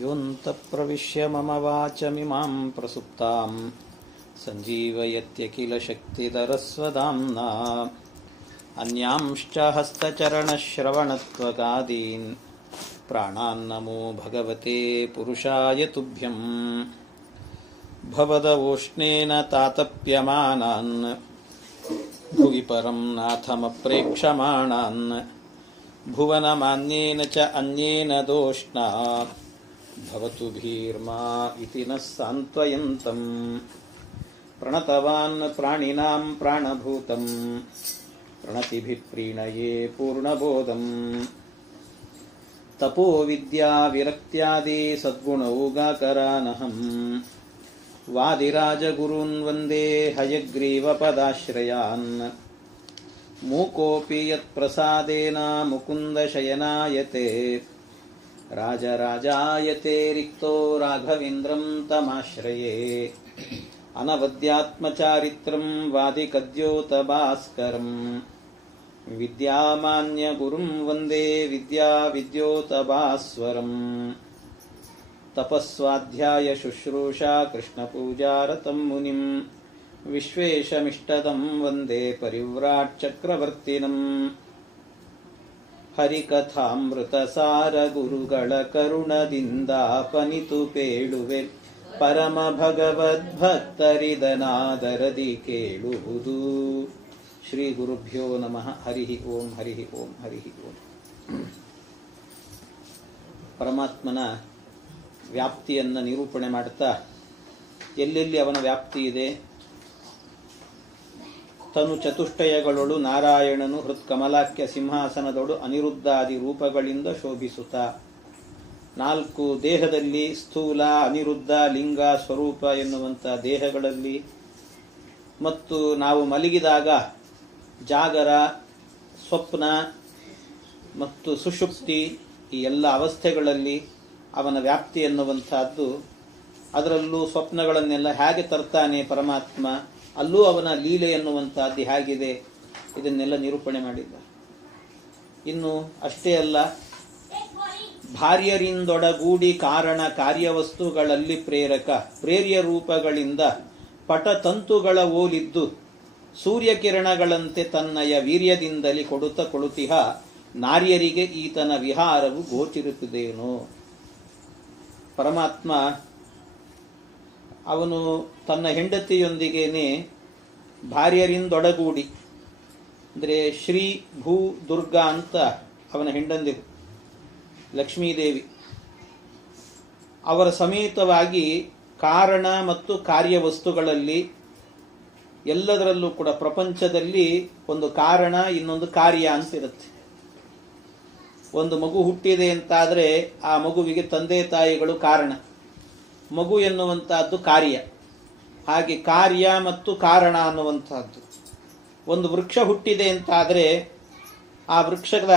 ಯೋऽन्तಃಪ್ರವಿಶ್ಯ ಮಮ ವಾಚಮಿಮಾಂ ಪ್ರಸುಪ್ತಾಂ ಸಂಜೀವಯತ್ಯಖಿಲ ಶಕ್ತಿಧರಸ್ವಧಾಮ್ನಾ ಅನ್ಯಾಂಶ್ಚ ಹಸ್ತಚರಣಶ್ರವಣತ್ವಗಾದೀನ್ ಪ್ರಾಣಾನ್ನಮೋ ಭಗವತೆ ಪುರುಷಾಯ ತುಭ್ಯಂ ಭವದವೋಷ್ಣೇನ ತಾತಪ್ಯಮಾನಾನ್ ಭುವಿ ಪರಂ ನಾಥಮಪ್ರೇಕ್ಷಮಾಣಾನ್ ಭುವನಮಾನ್ಯೇನ ಚ ಅನ್ಯೇನ ದೋಷ್ಣಾ ಭವತು ಭೀರ್ಮಾ ಇತಿ ನಃ ಸಾಂತ್ವಯಂತಂ ಪ್ರಣತವಾನ್ ಪ್ರಾಣಿನಾಂ ಪ್ರಾಣಭೂತಂ ಪ್ರಣತಿಭಿಃ ಪ್ರೀಣಯೇ ಪೂರ್ಣಬೋಧಂ ತಪೋ ವಿದ್ಯಾ ವಿರಕ್ತ್ಯಾದಿ ಸದ್ಗುಣೌಗಾಕರಾನಹಂ ವಾದಿರಾಜಗುರೂನ್ ವಂದೇ ಹಯಗ್ರೀವಪದಾಶ್ರಯಾನ್ ಮೂಕೋಪಿ ಯತ್ಪ್ರಸಾದೇನ ಮುಕುಂದಶಯನಾಯತೆ ರಾಜರಾಜಾಯತೆ ರಿಕ್ತೋ ರಾಘವೇಂದ್ರಂ ತಮಾಶ್ರಯೇ ಅನವದ್ಯಾತ್ಮಚಾರಿತ್ರಂ ವಾದಿಕದ್ಯೋತಭಾಸ್ಕರಂ ವಿದ್ಯಾಮಾನ್ಯಗುರುಂ ವಂದೇ ವಿದ್ಯಾವಿದ್ಯೋತಭಾಸ್ವರಂ ತಪಸ್ವಾಧ್ಯಾಯ ಶುಶ್ರೂಷಾ ಕೃಷ್ಣಪೂಜಾರತಂ ಮುನಿಂ ವಿಶ್ವೇಶಮಿಷ್ಟದಂ ವಂದೇ ಪರಿವ್ರಾಟ್ ಚಕ್ರವರ್ತಿನಂ ಹರಿಕಥಾಮೃತಸಾರ ಗುರುಗಳ ಕರುಣದಿಂದಾಪನಿತು ಪೇಳುವೆ ಪರಮ ಭಗವದ್ಭಕ್ತರಿದನಾದರದಿ ಕೇಳುವುದು. ಶ್ರೀ ಗುರುಭ್ಯೋ ನಮಃ. ಹರಿ ಓಂ ಹರಿ ಓಂ ಹರಿ ಓಂ. ಪರಮಾತ್ಮನ ವ್ಯಾಪ್ತಿಯನ್ನು ನಿರೂಪಣೆ ಮಾಡುತ್ತಾ ಎಲ್ಲೆಲ್ಲಿ ಅವನ ವ್ಯಾಪ್ತಿ ಇದೆ, ತನು ಚತುಷ್ಟಯಗಳೊಳು ನಾರಾಯಣನು ಹೃತ್ಕಮಲಾಖ್ಯ ಸಿಂಹಾಸನದೊಳು ಅನಿರುದ್ಧಾದಿ ರೂಪಗಳಿಂದ ಶೋಭಿಸುತ್ತ, ನಾಲ್ಕು ದೇಹದಲ್ಲಿ ಸ್ಥೂಲ, ಅನಿರುದ್ಧ, ಲಿಂಗ, ಸ್ವರೂಪ ಎನ್ನುವಂಥ ದೇಹಗಳಲ್ಲಿ ಮತ್ತು ನಾವು ಮಲಗಿದಾಗ ಜಾಗರ, ಸ್ವಪ್ನ ಮತ್ತು ಸುಷುಪ್ತಿ ಈ ಎಲ್ಲ ಅವಸ್ಥೆಗಳಲ್ಲಿ ಅವನ ವ್ಯಾಪ್ತಿ ಎನ್ನುವಂಥದ್ದು. ಅದರಲ್ಲೂ ಸ್ವಪ್ನಗಳನ್ನೆಲ್ಲ ಹೇಗೆ ತರ್ತಾನೆ ಪರಮಾತ್ಮ, ಅಲ್ಲೂ ಅವನ ಲೀಲೆ ಎನ್ನುವಂಥದ್ದು ಹೇಗಿದೆ, ಇದನ್ನೆಲ್ಲ ನಿರೂಪಣೆ ಮಾಡಿದ್ದ. ಇನ್ನು ಅಷ್ಟೇ ಅಲ್ಲ, ಭಾರ್ಯರಿಂದೊಡಗೂಡಿ ಕಾರಣ ಕಾರ್ಯವಸ್ತುಗಳಲ್ಲಿ ಪ್ರೇರಕ ಪ್ರೇರ್ಯ ರೂಪಗಳಿಂದ ಪಟತಂತುಗಳ ಓಲಿದ್ದು ಸೂರ್ಯಕಿರಣಗಳಂತೆ ತನ್ನಯ ವೀರ್ಯದಿಂದಲೇ ಕೊಳುತಿಹ ನಾರ್ಯರಿಗೆ ಈತನ ವಿಹಾರವು ಗೋಚರಿಸುತ್ತದೇನೋ. ಪರಮಾತ್ಮ ಅವನು ತನ್ನ ಹೆಂಡತಿಯೊಂದಿಗೇನೆ ಭಾರ್ಯರಿಂದೊಡಗೂಡಿ, ಅಂದರೆ ಶ್ರೀ ಭೂ ದುರ್ಗಾ ಅಂತ ಅವನ ಹೆಂಡಂದಿರು, ಲಕ್ಷ್ಮೀದೇವಿ ಅವರ ಸಮೇತವಾಗಿ ಕಾರಣ ಮತ್ತು ಕಾರ್ಯವಸ್ತುಗಳಲ್ಲಿ ಎಲ್ಲದರಲ್ಲೂ ಕೂಡ ಪ್ರಪಂಚದಲ್ಲಿ ಒಂದು ಕಾರಣ ಇನ್ನೊಂದು ಕಾರ್ಯ ಅಂತಿರುತ್ತೆ. ಒಂದು ಮಗು ಹುಟ್ಟಿದೆ ಅಂತಾದರೆ ಆ ಮಗುವಿಗೆ ತಂದೆ ತಾಯಿಗಳು ಕಾರಣ, ಮಗು ಎನ್ನುವಂತಹದ್ದು ಕಾರ್ಯ. ಹಾಗೆ ಕಾರ್ಯ ಮತ್ತು ಕಾರಣ ಅನ್ನುವಂತಹದ್ದು. ಒಂದು ವೃಕ್ಷ ಹುಟ್ಟಿದೆ ಅಂತಾದರೆ ಆ ವೃಕ್ಷದ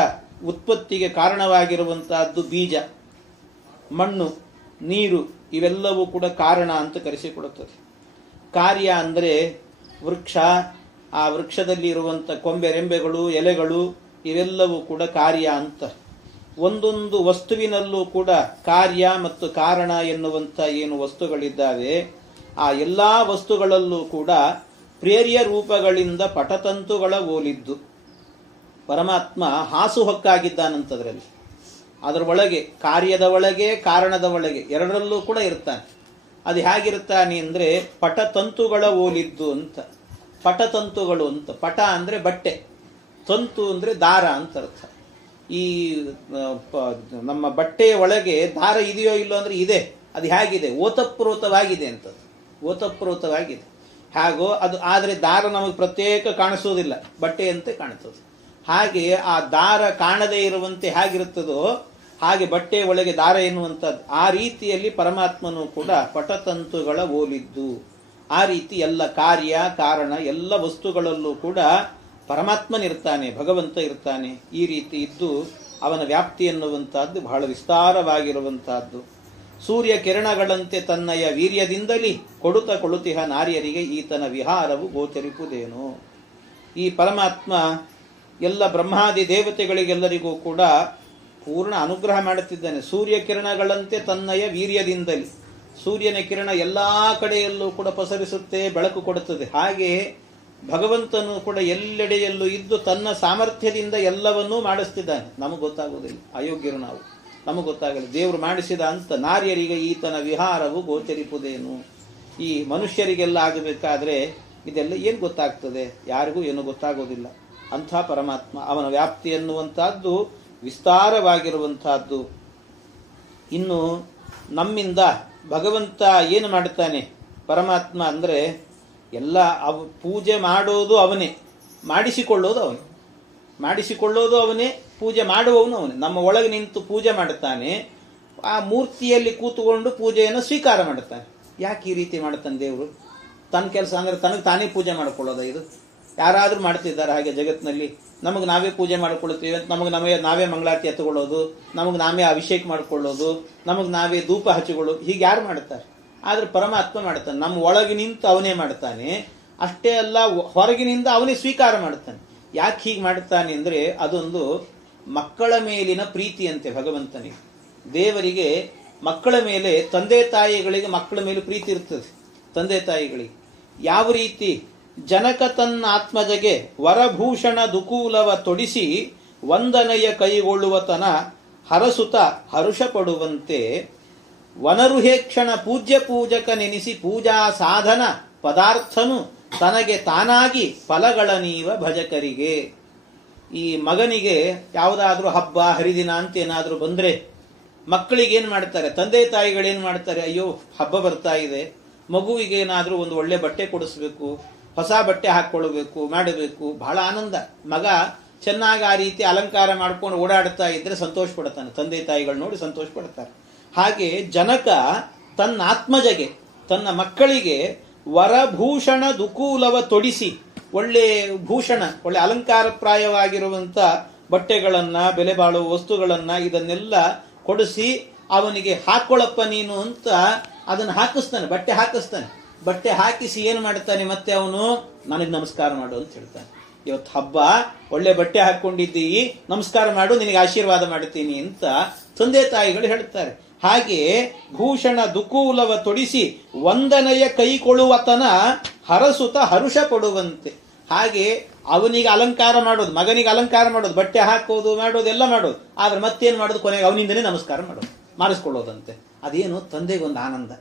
ಉತ್ಪತ್ತಿಗೆ ಕಾರಣವಾಗಿರುವಂತಹದ್ದು ಬೀಜ, ಮಣ್ಣು, ನೀರು, ಇವೆಲ್ಲವೂ ಕೂಡ ಕಾರಣ ಅಂತ ಕರೆಸಿಕೊಡುತ್ತದೆ. ಕಾರ್ಯ ಅಂದರೆ ವೃಕ್ಷ, ಆ ವೃಕ್ಷದಲ್ಲಿ ಇರುವಂಥ ಕೊಂಬೆ ರೆಂಬೆಗಳು, ಎಲೆಗಳು, ಇವೆಲ್ಲವೂ ಕೂಡ ಕಾರ್ಯ ಅಂತ. ಒಂದೊಂದು ವಸ್ತುವಿನಲ್ಲೂ ಕೂಡ ಕಾರ್ಯ ಮತ್ತು ಕಾರಣ ಎನ್ನುವಂಥ ಏನು ವಸ್ತುಗಳಿದ್ದಾವೆ, ಆ ಎಲ್ಲ ವಸ್ತುಗಳಲ್ಲೂ ಕೂಡ ಪ್ರೇರ್ಯ ರೂಪಗಳಿಂದ ಪಟತಂತುಗಳ ಓಲಿದ್ದು ಪರಮಾತ್ಮ ಹಾಸುಹೊಕ್ಕಾಗಿದ್ದಾನಂತದ್ರಲ್ಲಿ. ಅದರ ಒಳಗೆ, ಕಾರ್ಯದ ಒಳಗೆ ಕಾರಣದ ಒಳಗೆ ಎರಡರಲ್ಲೂ ಕೂಡ ಇರ್ತಾನೆ. ಅದು ಹೇಗಿರ್ತಾನೆ ಅಂದರೆ ಪಟತಂತುಗಳ ಓಲಿದ್ದು ಅಂತ. ಪಟತಂತುಗಳು ಅಂತ, ಪಟ ಅಂದರೆ ಬಟ್ಟೆ, ತಂತು ಅಂದರೆ ದಾರ ಅಂತ ಅರ್ಥ. ಈ ನಮ್ಮ ಬಟ್ಟೆಯ ಒಳಗೆ ದಾರ ಇದೆಯೋ ಇಲ್ಲೋ ಅಂದ್ರೆ ಇದೆ. ಅದು ಹೇಗಿದೆ, ಓತಪ್ರೋತವಾಗಿದೆ ಅಂತದ್ದು, ಓತಪ್ರೋತವಾಗಿದೆ. ಹಾಗೋ ಅದು, ಆದರೆ ದಾರ ನಮಗೆ ಪ್ರತ್ಯೇಕ ಕಾಣಿಸೋದಿಲ್ಲ, ಬಟ್ಟೆಯಂತೆ ಕಾಣಿಸ್ತದೆ. ಹಾಗೆ ಆ ದಾರ ಕಾಣದೇ ಇರುವಂತೆ ಹೇಗಿರುತ್ತದೋ ಹಾಗೆ ಬಟ್ಟೆಯ ಒಳಗೆ ದಾರ ಎನ್ನುವಂಥದ್ದು. ಆ ರೀತಿಯಲ್ಲಿ ಪರಮಾತ್ಮನು ಕೂಡ ಪಟತಂತುಗಳ ಓಲಿದ್ದು. ಆ ರೀತಿ ಎಲ್ಲ ಕಾರ್ಯ ಕಾರಣ ಎಲ್ಲ ವಸ್ತುಗಳಲ್ಲೂ ಕೂಡ ಪರಮಾತ್ಮನಿರ್ತಾನೆ, ಭಗವಂತ ಇರ್ತಾನೆ. ಈ ರೀತಿ ಇದ್ದು ಅವನ ವ್ಯಾಪ್ತಿ ಎನ್ನುವಂತಹದ್ದು ಬಹಳ ವಿಸ್ತಾರವಾಗಿರುವಂತಹದ್ದು. ಸೂರ್ಯ ಕಿರಣಗಳಂತೆ ತನ್ನಯ ವೀರ್ಯದಿಂದಲೇ ಕೊಳುತಿಹ ನಾರ್ಯರಿಗೆ ಈತನ ವಿಹಾರವು ಗೋಚರಿಸುವುದೇನೋ. ಈ ಪರಮಾತ್ಮ ಎಲ್ಲ ಬ್ರಹ್ಮಾದಿ ದೇವತೆಗಳಿಗೆಲ್ಲರಿಗೂ ಕೂಡ ಪೂರ್ಣ ಅನುಗ್ರಹ ಮಾಡುತ್ತಿದ್ದಾನೆ. ಸೂರ್ಯ ಕಿರಣಗಳಂತೆ ತನ್ನಯ ವೀರ್ಯದಿಂದಲೇ. ಸೂರ್ಯನ ಕಿರಣ ಎಲ್ಲಾ ಕಡೆಯಲ್ಲೂ ಕೂಡ ಪಸರಿಸುತ್ತೆ, ಬೆಳಕು ಕೊಡುತ್ತದೆ. ಹಾಗೆ ಭಗವಂತನು ಕೂಡ ಎಲ್ಲೆಡೆಯಲ್ಲೂ ಇದ್ದು ತನ್ನ ಸಾಮರ್ಥ್ಯದಿಂದ ಎಲ್ಲವನ್ನೂ ಮಾಡಿಸ್ತಿದ್ದಾನೆ. ನಮಗೆ ಗೊತ್ತಾಗುವುದಿಲ್ಲ, ಅಯೋಗ್ಯರು ನಾವು, ನಮಗೆ ಗೊತ್ತಾಗಲ್ಲ. ದೇವರು ಮಾಡಿಸಿದ ಅಂತ ನಾರ್ಯರಿಗೆ ಈತನ ವಿಹಾರವು ಗೋಚರಿಪುದೇನು. ಈ ಮನುಷ್ಯರಿಗೆಲ್ಲ ಆಗಬೇಕಾದ್ರೆ ಇದೆಲ್ಲ ಏನು ಗೊತ್ತಾಗ್ತದೆ? ಯಾರಿಗೂ ಏನು ಗೊತ್ತಾಗೋದಿಲ್ಲ. ಅಂಥ ಪರಮಾತ್ಮ, ಅವನ ವ್ಯಾಪ್ತಿ ಎನ್ನುವಂತಹದ್ದು ವಿಸ್ತಾರವಾಗಿರುವಂತಹದ್ದು. ಇನ್ನು ನಮ್ಮಿಂದ ಭಗವಂತ ಏನು ಮಾಡುತ್ತಾನೆ? ಪರಮಾತ್ಮ ಅಂದರೆ ಎಲ್ಲ ಪೂಜೆ ಮಾಡೋದು ಅವನೇ, ಮಾಡಿಸಿಕೊಳ್ಳೋದು ಅವನೇ. ಮಾಡಿಸಿಕೊಳ್ಳೋದು ಅವನೇ, ಪೂಜೆ ಮಾಡುವವನು ಅವನೇ. ನಮ್ಮ ಒಳಗೆ ನಿಂತು ಪೂಜೆ ಮಾಡುತ್ತಾನೆ, ಆ ಮೂರ್ತಿಯಲ್ಲಿ ಕೂತುಕೊಂಡು ಪೂಜೆಯನ್ನು ಸ್ವೀಕಾರ ಮಾಡುತ್ತಾನೆ. ಯಾಕೆ ಈ ರೀತಿ ಮಾಡುತ್ತಾನೆ ದೇವರು? ತನ್ನ ಕೆಲಸ ಅಂದರೆ ತನಗೆ ತಾನೇ ಪೂಜೆ ಮಾಡಿಕೊಳ್ಳೋದ? ಇದು ಯಾರಾದರೂ ಮಾಡ್ತಿದ್ದಾರೆ ಹಾಗೆ ಜಗತ್ತಿನಲ್ಲಿ? ನಮಗೆ ನಾವೇ ಪೂಜೆ ಮಾಡಿಕೊಳ್ಳುತ್ತೀವಿ, ನಮಗೆ ನಾವೇ ಮಂಗಳಾರತಿ ಎತ್ತುಕೊಳ್ಳೋದು, ನಮಗೆ ನಾವೇ ಅಭಿಷೇಕ ಮಾಡಿಕೊಳ್ಳೋದು, ನಮಗೆ ನಾವೇ ಧೂಪ ಹಚ್ಚಿಕೊಳ್ಳೋದು, ಹೀಗೆ ಯಾರು ಮಾಡುತ್ತಾರೆ? ಆದ್ರೆ ಪರಮಾತ್ಮ ಮಾಡ್ತಾನೆ. ನಮ್ಮ ಒಳಗೆ ನಿಂತು ಅವನೇ ಮಾಡ್ತಾನೆ. ಅಷ್ಟೇ ಅಲ್ಲ, ಹೊರಗಿನಿಂದ ಅವನೇ ಸ್ವೀಕಾರ ಮಾಡುತ್ತಾನೆ. ಯಾಕೆ ಹೀಗೆ ಮಾಡುತ್ತಾನೆ ಅಂದರೆ ಅದೊಂದು ಮಕ್ಕಳ ಮೇಲಿನ ಪ್ರೀತಿಯಂತೆ ಭಗವಂತನಿಗೆ. ದೇವರಿಗೆ ಮಕ್ಕಳ ಮೇಲೆ, ತಂದೆ ತಾಯಿಗಳಿಗೆ ಮಕ್ಕಳ ಮೇಲೆ ಪ್ರೀತಿ ಇರ್ತದೆ. ತಂದೆ ತಾಯಿಗಳಿಗೆ ಯಾವ ರೀತಿ ಜನಕ ತನ್ನ ಆತ್ಮಜಗೆ ವರಭೂಷಣ ದುಕೂಲವ ತೊಡಿಸಿ ವಂದನೆಯ ಕೈಗೊಳ್ಳುವತನ ಹರಸುತ ಹರುಷ ಪಡುವಂತೆ ವನರುಹೇಕ್ಷಣ ಪೂಜ್ಯ ಪೂಜಕ ನೆನೆಸಿ ಪೂಜಾ ಸಾಧನ ಪದಾರ್ಥನು ತನಗೆ ತಾನಾಗಿ ಫಲಗಳ ನೀವ ಭಜಕರಿಗೆ. ಈ ಮಗನಿಗೆ ಯಾವುದಾದ್ರೂ ಹಬ್ಬ ಹರಿದಿನ ಅಂತ ಏನಾದ್ರೂ ಬಂದ್ರೆ ಮಕ್ಕಳಿಗೆ ಏನ್ ಮಾಡ್ತಾರೆ? ತಂದೆ ತಾಯಿಗಳೇನ್ ಮಾಡ್ತಾರೆ? ಅಯ್ಯೋ ಹಬ್ಬ ಬರ್ತಾ ಇದೆ, ಮಗುವಿಗೆ ಏನಾದ್ರೂ ಒಂದು ಒಳ್ಳೆ ಬಟ್ಟೆ ಕೊಡಿಸ್ಬೇಕು, ಹೊಸ ಬಟ್ಟೆ ಹಾಕೊಳ್ಳಬೇಕು, ಮಾಡಬೇಕು. ಬಹಳ ಆನಂದ. ಮಗ ಚೆನ್ನಾಗಿ ಆ ರೀತಿ ಅಲಂಕಾರ ಮಾಡ್ಕೊಂಡು ಓಡಾಡ್ತಾ ಇದ್ರೆ ಸಂತೋಷ ಪಡ್ತಾನೆ. ತಂದೆ ತಾಯಿಗಳು ನೋಡಿ ಸಂತೋಷ ಪಡ್ತಾರೆ. ಹಾಗೆ ಜನಕ ತನ್ನ ಆತ್ಮಜಗೆ, ತನ್ನ ಮಕ್ಕಳಿಗೆ ವರಭೂಷಣ ದುಕೂಲವ ತೊಡಿಸಿ, ಒಳ್ಳೆ ಭೂಷಣ, ಒಳ್ಳೆ ಅಲಂಕಾರಪ್ರಾಯವಾಗಿರುವಂತ ಬಟ್ಟೆಗಳನ್ನ, ಬೆಲೆ ಬಾಳುವ ವಸ್ತುಗಳನ್ನ, ಇದನ್ನೆಲ್ಲ ಕೊಡಿಸಿ ಅವನಿಗೆ ಹಾಕೊಳ್ಳಪ್ಪ ನೀನು ಅಂತ ಅದನ್ನು ಹಾಕಿಸ್ತಾನೆ, ಬಟ್ಟೆ ಹಾಕಿಸ್ತಾನೆ. ಬಟ್ಟೆ ಹಾಕಿಸಿ ಏನ್ ಮಾಡ್ತಾನೆ? ಮತ್ತೆ ಅವನು ನನಗೆ ನಮಸ್ಕಾರ ಮಾಡು ಅಂತ ಹೇಳ್ತಾನೆ. ಇವತ್ತು ಹಬ್ಬ, ಒಳ್ಳೆ ಬಟ್ಟೆ ಹಾಕೊಂಡಿದ್ದೀ, ನಮಸ್ಕಾರ ಮಾಡು, ನಿನಗೆ ಆಶೀರ್ವಾದ ಮಾಡ್ತೀನಿ ಅಂತ ತಂದೆ ತಾಯಿಗಳು ಹೇಳ್ತಾರೆ. ಹಾಗೆ ಭೂಷಣ ದುಕೂಲವ ತೊಡಿಸಿ ವಂದನೆಯ ಕೈಕೊಳ್ಳುವತನ ಹರಸುತ ಹರುಷ ಪಡುವಂತೆ. ಹಾಗೆ ಅವನಿಗೆ ಅಲಂಕಾರ ಮಾಡೋದು, ಮಗನಿಗೆ ಅಲಂಕಾರ ಮಾಡೋದು, ಬಟ್ಟೆ ಹಾಕೋದು, ಮಾಡೋದು, ಎಲ್ಲ ಮಾಡೋದು. ಆದ್ರೆ ಮತ್ತೇನ್ ಮಾಡೋದು? ಕೊನೆಗೆ ಅವನಿಂದನೇ ನಮಸ್ಕಾರ ಮಾಡೋದು, ಮಾಡಿಸ್ಕೊಳ್ಳೋದಂತೆ. ಅದೇನು? ತಂದೆಗೊಂದು ಆನಂದ,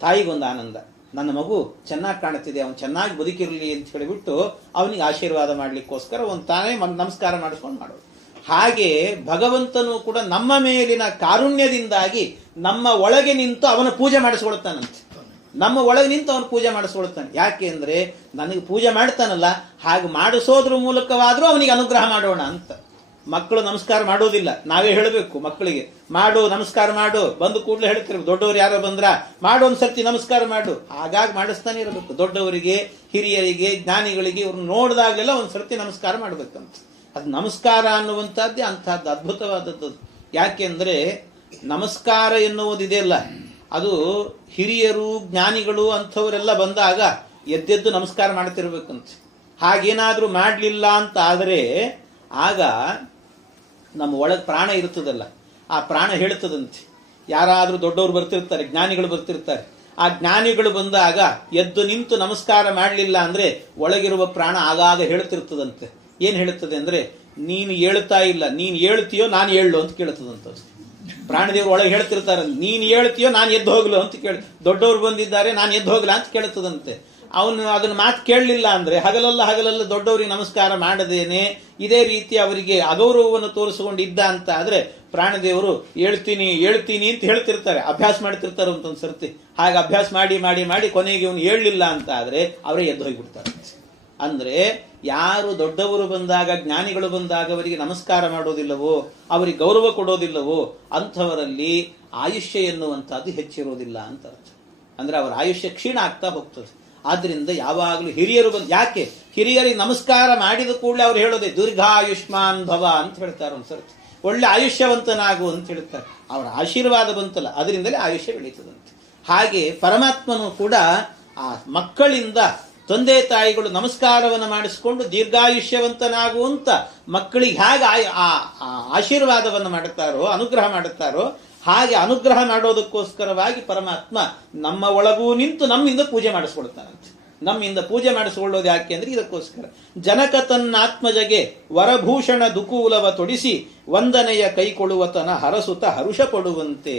ತಾಯಿಗೊಂದು ಆನಂದ. ನನ್ನ ಮಗು ಚೆನ್ನಾಗಿ ಕಾಣುತ್ತಿದೆ, ಅವನು ಚೆನ್ನಾಗಿ ಬದುಕಿರಲಿ ಅಂತ ಹೇಳಿಬಿಟ್ಟು ಅವನಿಗೆ ಆಶೀರ್ವಾದ ಮಾಡ್ಲಿಕ್ಕೋಸ್ಕರ ಒಂದು ತಾನೇ ನಮಸ್ಕಾರ ಮಾಡಿಸ್ಕೊಂಡು ಮಾಡೋದು. ಹಾಗೆ ಭಗವಂತನು ಕೂಡ ನಮ್ಮ ಮೇಲಿನ ಕಾರುಣ್ಯದಿಂದಾಗಿ ನಮ್ಮ ಒಳಗೆ ನಿಂತು ಅವನ ಪೂಜೆ ಮಾಡಿಸ್ಕೊಳ್ತಾನಂತೆ. ನಮ್ಮ ಒಳಗೆ ನಿಂತು ಅವನು ಪೂಜೆ ಮಾಡಿಸ್ಕೊಳ್ತಾನೆ. ಯಾಕೆ ಅಂದ್ರೆ ನನಗೆ ಪೂಜೆ ಮಾಡ್ತಾನಲ್ಲ, ಹಾಗೆ ಮಾಡಿಸೋದ್ರ ಮೂಲಕವಾದ್ರೂ ಅವನಿಗೆ ಅನುಗ್ರಹ ಮಾಡೋಣ ಅಂತ. ಮಕ್ಕಳು ನಮಸ್ಕಾರ ಮಾಡೋದಿಲ್ಲ, ನಾವೇ ಹೇಳಬೇಕು ಮಕ್ಕಳಿಗೆ, ಮಾಡು, ನಮಸ್ಕಾರ ಮಾಡು. ಬಂದು ಕೂಡಲೇ ಹೇಳ್ತಿರ್ಬೇಕು, ದೊಡ್ಡವರು ಯಾರೋ ಬಂದ್ರ ಮಾಡು, ಒಂದ್ಸರ್ತಿ ನಮಸ್ಕಾರ ಮಾಡು. ಹಾಗಾಗಿ ಮಾಡಿಸ್ತಾನೆ ಇರಬೇಕು. ದೊಡ್ಡವರಿಗೆ, ಹಿರಿಯರಿಗೆ, ಜ್ಞಾನಿಗಳಿಗೆ ಇವ್ರನ್ನ ನೋಡಿದಾಗಲೆಲ್ಲ ಒಂದ್ಸರ್ತಿ ನಮಸ್ಕಾರ ಮಾಡ್ಬೇಕಂತ. ಅದು ನಮಸ್ಕಾರ ಅನ್ನುವಂಥದ್ದೇ ಅಂತಹದ್ದು ಅದ್ಭುತವಾದದ್ದು. ಯಾಕೆಂದ್ರೆ ನಮಸ್ಕಾರ ಎನ್ನುವುದಿದೆಯಲ್ಲ, ಅದು ಹಿರಿಯರು, ಜ್ಞಾನಿಗಳು ಅಂಥವರೆಲ್ಲ ಬಂದಾಗ ಎದ್ದೆದ್ದು ನಮಸ್ಕಾರ ಮಾಡ್ತಿರ್ಬೇಕಂತ. ಹಾಗೇನಾದ್ರೂ ಮಾಡ್ಲಿಲ್ಲ ಅಂತ ಆದರೆ ಆಗ ನಮ್ಮ ಒಳಗೆ ಪ್ರಾಣ ಇರ್ತದಲ್ಲ, ಆ ಪ್ರಾಣ ಹೇಳ್ತದಂತೆ. ಯಾರಾದ್ರೂ ದೊಡ್ಡವರು ಬರ್ತಿರ್ತಾರೆ, ಜ್ಞಾನಿಗಳು ಬರ್ತಿರ್ತಾರೆ, ಆ ಜ್ಞಾನಿಗಳು ಬಂದಾಗ ಎದ್ದು ನಿಂತು ನಮಸ್ಕಾರ ಮಾಡಲಿಲ್ಲ ಅಂದ್ರೆ ಒಳಗಿರುವ ಪ್ರಾಣ ಆಗಾಗ ಹೇಳ್ತಿರ್ತದಂತೆ. ಏನ್ ಹೇಳುತ್ತದೆ ಅಂದ್ರೆ, ನೀನು ಹೇಳ್ತಾ ಇಲ್ಲ, ನೀನ್ ಹೇಳ್ತೀಯೋ ನಾನು ಹೇಳು ಅಂತ ಕೇಳ್ತದಂತ. ಪ್ರಾಣದೇವರು ಒಳಗೆ ಹೇಳ್ತಿರ್ತಾರೆ, ನೀನ್ ಹೇಳ್ತೀಯೋ ನಾನು ಎದ್ದು ಹೋಗ್ಲು ಅಂತ ದೊಡ್ಡವರು ಬಂದಿದ್ದಾರೆ, ನಾನು ಎದ್ದು ಹೋಗ್ಲಾ ಅಂತ ಕೇಳ್ತದಂತೆ. ಅವನು ಅದನ್ನ ಮಾತು ಕೇಳಲಿಲ್ಲ ಅಂದ್ರೆ ಹಗಲಲ್ಲ ದೊಡ್ಡವರಿಗೆ ನಮಸ್ಕಾರ ಮಾಡದೇನೆ ಇದೇ ರೀತಿ ಅವರಿಗೆ ಅಗೌರವವನ್ನು ತೋರಿಸಿಕೊಂಡಿದ್ದ ಅಂತ ಆದ್ರೆ ಪ್ರಾಣದೇವರು ಹೇಳ್ತೀನಿ ಅಂತ ಹೇಳ್ತಿರ್ತಾರೆ, ಅಭ್ಯಾಸ ಮಾಡ್ತಿರ್ತಾರೆ ಒಂದೊಂದು ಸರ್ತಿ. ಹಾಗೆ ಅಭ್ಯಾಸ ಮಾಡಿ ಕೊನೆಗೆ ಇವನು ಹೇಳಲಿಲ್ಲ ಅಂತ ಆದ್ರೆ ಅವರೇ ಎದ್ದು ಹೋಗಿಬಿಡ್ತಾರೆ. ಅಂದ್ರೆ ಯಾರು ದೊಡ್ಡವರು ಬಂದಾಗ, ಜ್ಞಾನಿಗಳು ಬಂದಾಗ ಅವರಿಗೆ ನಮಸ್ಕಾರ ಮಾಡೋದಿಲ್ಲವೋ, ಅವರಿಗೆ ಗೌರವ ಕೊಡೋದಿಲ್ಲವೋ ಅಂಥವರಲ್ಲಿ ಆಯುಷ್ಯ ಎನ್ನುವಂತಹದ್ದು ಹೆಚ್ಚಿರೋದಿಲ್ಲ ಅಂತ ಅರ್ಥ. ಅಂದ್ರೆ ಅವರ ಆಯುಷ್ಯ ಕ್ಷೀಣ ಆಗ್ತಾ ಹೋಗ್ತದೆ. ಆದ್ರಿಂದ ಯಾವಾಗಲೂ ಹಿರಿಯರು ಯಾಕೆ ಹಿರಿಯರಿಗೆ ನಮಸ್ಕಾರ ಮಾಡಿದ ಕೂಡಲೇ ಅವ್ರು ಹೇಳೋದೇ ದೀರ್ಘಾಯುಷ್ಮಾನ್ ಭವ ಅಂತ ಹೇಳ್ತಾರೆ. ಒಂದ್ಸರ್ತಿ ಒಳ್ಳೆ ಆಯುಷ್ಯವಂತನಾಗು ಅಂತ ಹೇಳ್ತಾರೆ. ಅವರ ಆಶೀರ್ವಾದ ಬಂತಲ್ಲ, ಅದರಿಂದಲೇ ಆಯುಷ್ಯ ಬೆಳೀತದಂತೆ. ಹಾಗೆ ಪರಮಾತ್ಮನು ಕೂಡ ಆ ಮಕ್ಕಳಿಂದ ತಂದೆ ತಾಯಿಗಳು ನಮಸ್ಕಾರವನ್ನು ಮಾಡಿಸಿಕೊಂಡು ದೀರ್ಘಾಯುಷ್ಯವಂತನಾಗುವಂತ ಮಕ್ಕಳಿಗೆ ಹೇಗೆ ಆಶೀರ್ವಾದವನ್ನು ಮಾಡುತ್ತಾರೋ, ಅನುಗ್ರಹ ಮಾಡುತ್ತಾರೋ, ಹಾಗೆ ಅನುಗ್ರಹ ಮಾಡೋದಕ್ಕೋಸ್ಕರವಾಗಿ ಪರಮಾತ್ಮ ನಮ್ಮ ಒಳಗೂ ನಿಂತು ನಮ್ಮಿಂದ ಪೂಜೆ ಮಾಡಿಸ್ಕೊಳ್ತಾನಂತೆ. ನಮ್ಮಿಂದ ಪೂಜೆ ಮಾಡಿಸಿಕೊಳ್ಳೋದು ಯಾಕೆ ಅಂದ್ರೆ ಇದಕ್ಕೋಸ್ಕರ. ಜನಕ ತನ್ನಾತ್ಮಜಗೆ ವರಭೂಷಣ ದುಕೂಲವ ತೊಡಿಸಿ ವಂದನೆಯ ಕೈಕೊಳ್ಳುವತನ ಹರಸುತ ಹರುಷ ಪಡುವಂತೆ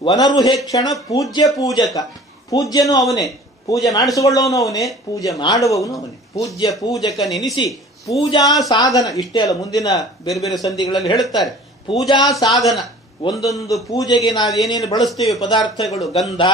ವನರುಹೇ ಕ್ಷಣ ಪೂಜ್ಯ ಪೂಜಕ. ಪೂಜ್ಯನೂ ಅವನೇ, ಪೂಜೆ ಮಾಡಿಸಿಕೊಳ್ಳೋನು ಅವನೇ, ಪೂಜೆ ಮಾಡುವವನು ಅವನೇ. ಪೂಜ್ಯ ಪೂಜಕ ನೆನೆಸಿ ಪೂಜಾ ಸಾಧನ. ಇಷ್ಟೇ ಅಲ್ಲ, ಮುಂದಿನ ಬೇರೆ ಬೇರೆ ಸಂಧಿಗಳಲ್ಲಿ ಹೇಳುತ್ತಾರೆ. ಪೂಜಾ ಸಾಧನ, ಒಂದೊಂದು ಪೂಜೆಗೆ ನಾವೇನೇನು ಬಳಸ್ತೇವೆ ಪದಾರ್ಥಗಳು, ಗಂಧ,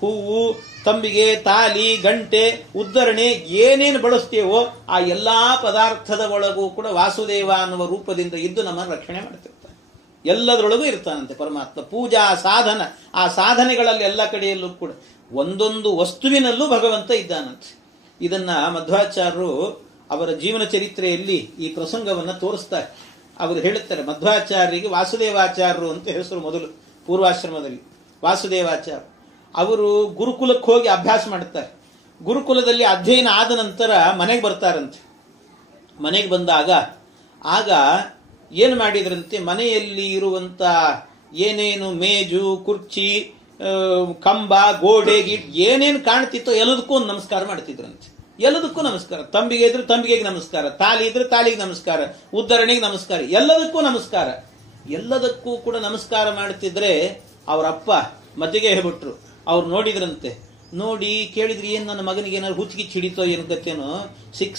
ಹೂವು, ತಂಬಿಗೆ, ತಾಲಿ, ಗಂಟೆ, ಉದ್ಧರಣೆ, ಏನೇನು ಬಳಸ್ತೇವೋ ಆ ಎಲ್ಲಾ ಪದಾರ್ಥದ ಒಳಗೂ ಕೂಡ ವಾಸುದೇವ ಅನ್ನುವ ರೂಪದಿಂದ ಇದ್ದು ನಮ್ಮನ್ನು ರಕ್ಷಣೆ ಮಾಡ್ತಿರ್ತಾನೆ. ಎಲ್ಲದರೊಳಗೂ ಇರ್ತಾನಂತೆ ಪರಮಾತ್ಮ. ಪೂಜಾ ಸಾಧನ, ಆ ಸಾಧನೆಗಳಲ್ಲಿ ಎಲ್ಲ ಕಡೆಯಲ್ಲೂ ಕೂಡ ಒಂದೊಂದು ವಸ್ತುವಿನಲ್ಲೂ ಭಗವಂತ ಇದ್ದಾನಂತೆ. ಇದನ್ನ ಮಧ್ವಾಚಾರ್ಯರು ಅವರ ಜೀವನ ಚರಿತ್ರೆಯಲ್ಲಿ ಈ ಪ್ರಸಂಗವನ್ನ ತೋರಿಸ್ತಾರೆ. ಅವರು ಹೇಳುತ್ತಾರೆ, ಮಧ್ವಾಚಾರ್ಯರಿಗೆ ವಾಸುದೇವಾಚಾರ್ಯರು ಅಂತ ಹೆಸರು ಮೊದಲು ಪೂರ್ವಾಶ್ರಮದಲ್ಲಿ. ವಾಸುದೇವಾಚಾರ್ಯ ಅವರು ಗುರುಕುಲಕ್ಕೆ ಹೋಗಿ ಅಭ್ಯಾಸ ಮಾಡುತ್ತಾರೆ. ಗುರುಕುಲದಲ್ಲಿ ಅಧ್ಯಯನ ಆದ ನಂತರ ಮನೆಗೆ ಬರ್ತಾರಂತೆ. ಮನೆಗೆ ಬಂದಾಗ ಆಗ ಏನು ಮಾಡಿದ್ರಂತೆ, ಮನೆಯಲ್ಲಿ ಇರುವಂತ ಏನೇನು ಮೇಜು, ಕುರ್ಚಿ, ಕಂಬ, ಗೋಡೆ, ಏನೇನು ಕಾಣ್ತಿತ್ತೋ ಎಲ್ಲದಕ್ಕೂ ಒಂದು ನಮಸ್ಕಾರ ಮಾಡ್ತಿದ್ರಂತೆ. ಎಲ್ಲದಕ್ಕೂ ನಮಸ್ಕಾರ. ತಂಬಿಗೆ ಇದ್ರೆ ತಂಬಿಗೆಗೆ ನಮಸ್ಕಾರ, ತಾಲಿ ಇದ್ರೆ ತಾಲಿಗೆ ನಮಸ್ಕಾರ, ಉದ್ಧರಣೆಗೆ ನಮಸ್ಕಾರ, ಎಲ್ಲದಕ್ಕೂ ನಮಸ್ಕಾರ. ಎಲ್ಲದಕ್ಕೂ ಕೂಡ ನಮಸ್ಕಾರ ಮಾಡ್ತಿದ್ರೆ ಅವರಪ್ಪ ಮಧ್ಯಗೆ ಹೇಳ್ಬಿಟ್ರು. ಅವ್ರು ನೋಡಿದ್ರಂತೆ. ನೋಡಿ ಕೇಳಿದ್ರಿ, ಏನ್ ನನ್ನ ಮಗನಿಗೆ ಏನಾದ್ರು ಹುಚ್ಚಿಗಿಚ್ಚಿ ಹಿಡಿತೋ ಏನು ಗತ್ತೇನೋ,